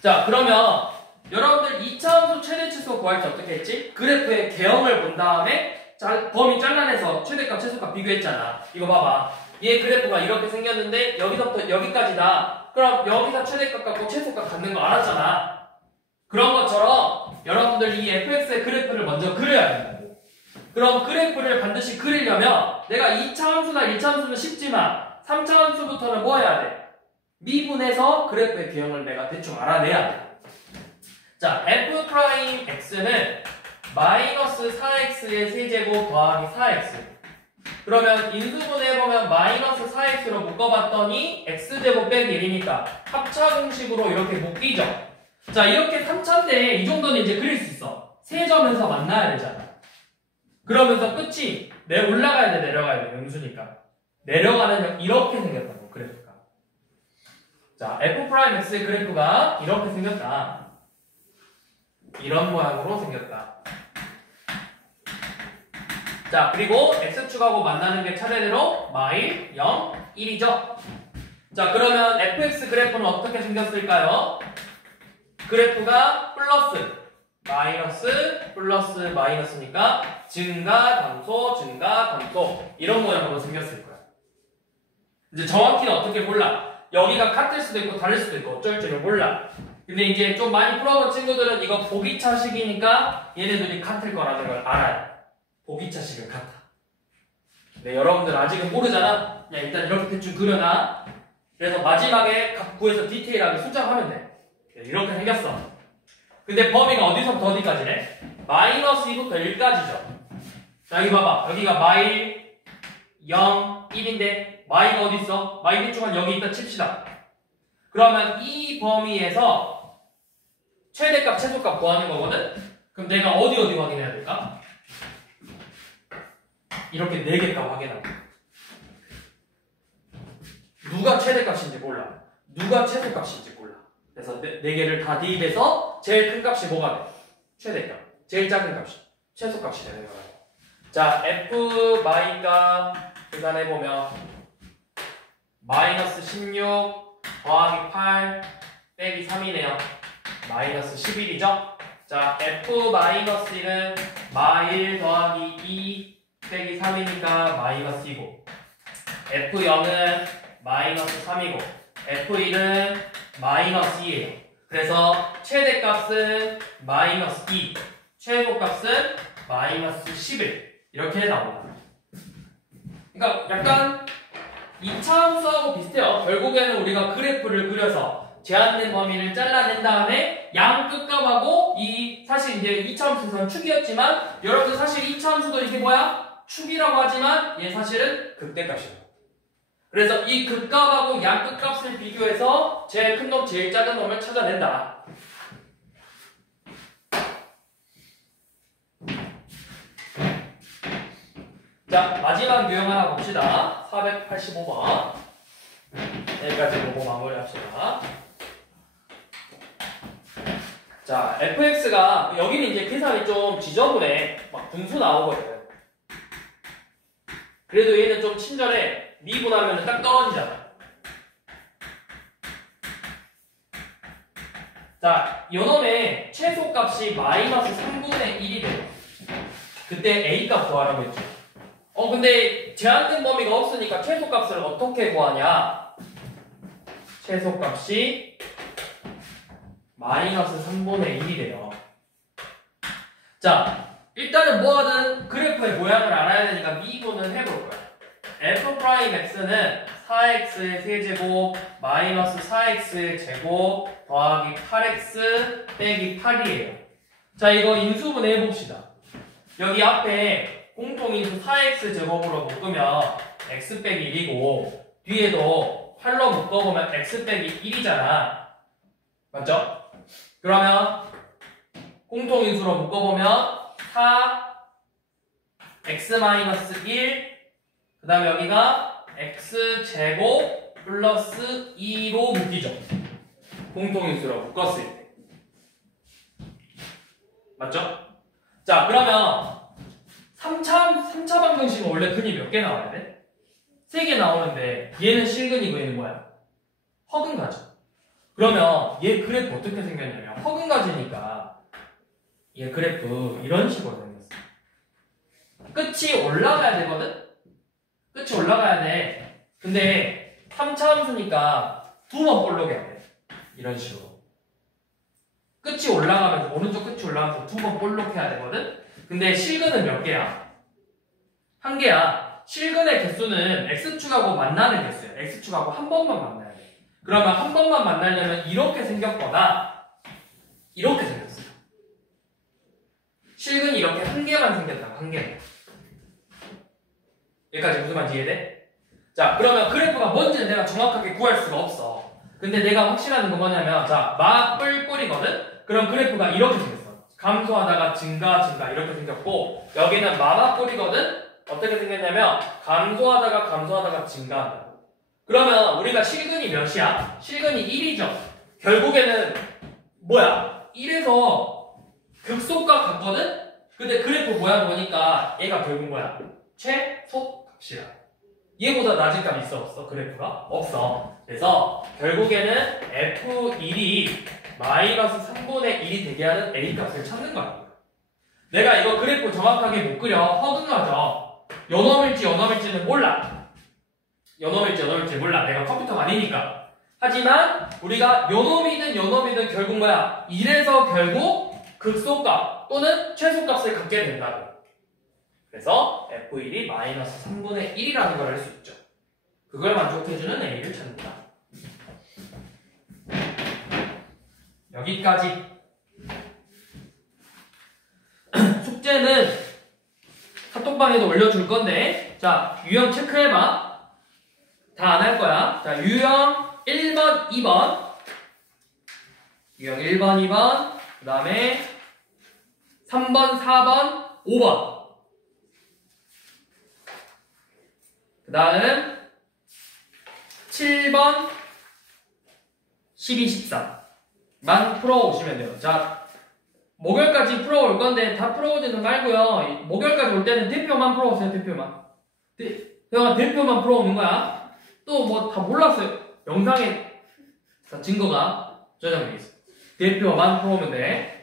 자, 그러면 여러분들 2차 함수 최대 최소 구할 때 어떻게 했지? 그래프의 개형을 본 다음에 범위 잘라내서 최대값 최소값 비교했잖아. 이거 봐봐. 얘 그래프가 이렇게 생겼는데 여기서부터 여기까지다. 그럼 여기서 최대값 갖고 최소값 갖는 거 알았잖아. 그런 것처럼 여러분들 이 fx의 그래프를 먼저 그려야 된다고. 그럼 그래프를 반드시 그리려면 내가 2차 함수나 1차 함수는 쉽지만 3차 함수부터는 뭐 해야 돼? 미분해서 그래프의 개형을 내가 대충 알아내야 돼. 자, f'x는 마이너스 4x의 세제곱 더하기 4x. 그러면 인수분해해보면 마이너스 4x로 묶어봤더니 x제곱 빼기 1이니까 합차 공식으로 이렇게 묶이죠. 자, 이렇게 3차인데 이 정도는 이제 그릴 수 있어. 세 점에서 만나야 되잖아. 그러면서 끝이 올라가야 돼, 내려가야 돼, 음수니까. 내려가는 이렇게 생겼다고, 그래프가. 자, f'x의 그래프가 이렇게 생겼다. 이런 모양으로 생겼다. 자, 그리고 x축하고 만나는 게 차례대로 마일, 0, 1이죠. 자, 그러면 fx 그래프는 어떻게 생겼을까요? 그래프가 플러스, 마이너스, 플러스, 마이너스니까 증가, 감소 이런 모양으로 생겼을 거야. 이제 정확히는 어떻게 몰라. 여기가 같을 수도 있고 다를 수도 있고 어쩔 줄을 몰라. 근데 이제 좀 많이 풀어본 친구들은 이거 보기차식이니까 얘네들이 같을 거라는 걸 알아요. 보기차식은 같아. 근데 여러분들 아직은 모르잖아. 그냥 일단 이렇게 대충 그려놔. 그래서 마지막에 각 구에서 디테일하게 수정하면 돼. 이렇게 생겼어. 근데 범위가 어디서부터 어디까지래? 마이너스 2부터 1까지죠. 자, 여기 봐봐. 여기가 마일 0, 1인데 마이가 어디 있어? 마이 대충 여기 있다 칩시다. 그러면 이 범위에서 최대값, 최소값 구하는 거거든? 그럼 내가 어디 확인해야 될까? 이렇게 4개 값 확인하고. 누가 최대값인지 몰라. 누가 최소값인지 몰라. 그래서 4개를 다 대입해서 제일 큰 값이 뭐가 돼? 최대값. 제일 작은 값이 최소값이 되는 거예요. 자, f 마이값 계산해보면 마이너스 16 더하기 8 빼기 3이네요. 마이너스 11이죠? 자, f 마이너스 1은 마1 더하기 2 빼기 3이니까 마이너스 2고 f0은 마이너스 3이고 f1은 마이너스 2예요. 그래서 최대값은 마이너스 2, 최소값은 마이너스 11 이렇게 나옵니다. 그러니까 약간 2차 함수하고 비슷해요. 결국에는 우리가 그래프를 그려서 제한된 범위를 잘라낸 다음에 양 끝값하고 사실 이제 2차 함수는 축이었지만 여러분들 사실 2차 함수도 이게 뭐야? 축이라고 하지만 얘 사실은 극대값이에요. 그래서 이 극값하고 양 끝값을 비교해서 제일 큰 놈, 제일 작은 놈을 찾아낸다. 자, 마지막 유형 하나 봅시다. 485번. 여기까지 보고 마무리합시다. 자, fx가 여기는 이제 계산이 좀 지저분해. 막 분수 나오거든. 그래도 얘는 좀 친절해. 미분하면 딱 떨어지잖아. 자, 요놈의 최소값이 마이너스 3분의 1이 돼요. 그때 A값 구하라고 했죠. 근데 제한된 범위가 없으니까 최소값을 어떻게 구하냐? 최소값이 마이너스 3분의 1이 돼요. 자, 일단은 뭐하든 그래프의 모양을 알아야 되니까 미분을 해볼 거야. f'x는 4x의 세제곱 마이너스 4x의 제곱 더하기 8x 빼기 8이에요. 자, 이거 인수분해 해봅시다. 여기 앞에 공통인수 4x 제곱으로 묶으면 x 빼기 1이고 뒤에도 8로 묶어보면 x 빼기 1이잖아. 맞죠? 그러면 공통인수로 묶어보면 4x-1 그 다음에 여기가 x제곱 플러스 2로 묶이죠. 공통인수로 묶었을 때. 맞죠? 자, 그러면 3차 방정식은 원래 근이 몇 개 나와야 돼? 3개 나오는데 얘는 실근이고 얘는 뭐야? 허근가죠. 그러면 얘 그래프 어떻게 생겼냐면 허근가지니까 얘 그래프 이런 식으로 생겼어. 끝이 올라가야 되거든? 끝이 올라가야 돼. 근데 3차 함수니까 2번 볼록 해야 돼. 이런 식으로. 끝이 올라가면서 오른쪽 끝이 올라가면서 2번 볼록 해야 되거든? 근데 실근은 몇 개야? 1개야. 실근의 개수는 x축하고 만나는 개수야. x축하고 한 번만 만나야 돼. 그러면 한 번만 만나려면 이렇게 생겼거나 이렇게 생겼어. 실근이 이렇게 1개만 생겼다. 1개. 여기까지 무슨 말인지 이해돼? 자, 그러면 그래프가 뭔지는 내가 정확하게 구할 수가 없어. 근데 내가 확실한 건 뭐냐면, 자, 마뿔뿔이거든? 그럼 그래프가 이렇게 생겼어. 감소하다가 증가 이렇게 생겼고, 여기는 마마뿔이거든? 어떻게 생겼냐면, 감소하다가 증가한다. 그러면 우리가 실근이 몇이야? 실근이 1이죠. 결국에는 뭐야? 1에서 극소값 같거든? 근데 그래프 모양 보니까 얘가 결국 뭐야? 최소값이야. 얘보다 낮은 값 있어 없어? 그래프가? 없어. 그래서 결국에는 F1이 마이너스 3분의 1이 되게 하는 A값을 찾는 거야. 내가 이거 그래프 정확하게 못 그려. 허둥하죠. 연어일지는 몰라. 연어일지 몰라. 내가 컴퓨터가 아니니까. 하지만 우리가 연어이든 결국 뭐야? 1에서 결국 극소값 또는 최소값을 갖게 된다고. 그래서 F1이 마이너스 3분의 1이라는 걸 알 수 있죠. 그걸 만족해주는 A를 찾는다. 여기까지. 숙제는 카톡방에도 올려줄 건데, 자, 유형 체크해봐. 다 안 할 거야. 자, 유형 1번, 2번. 유형 1번, 2번. 그 다음에 3번, 4번, 5번. 그 다음 7번, 12, 13만 풀어오시면 돼요. 자, 목요일까지 풀어올 건데 다 풀어오지는 말고요. 목요일까지 올 때는 대표만 풀어오세요. 대표만. 대표만 풀어오는 거야. 또 뭐 다 몰랐어요. 영상에 증거가 저장돼 있어. 대표만 풀어오면 돼.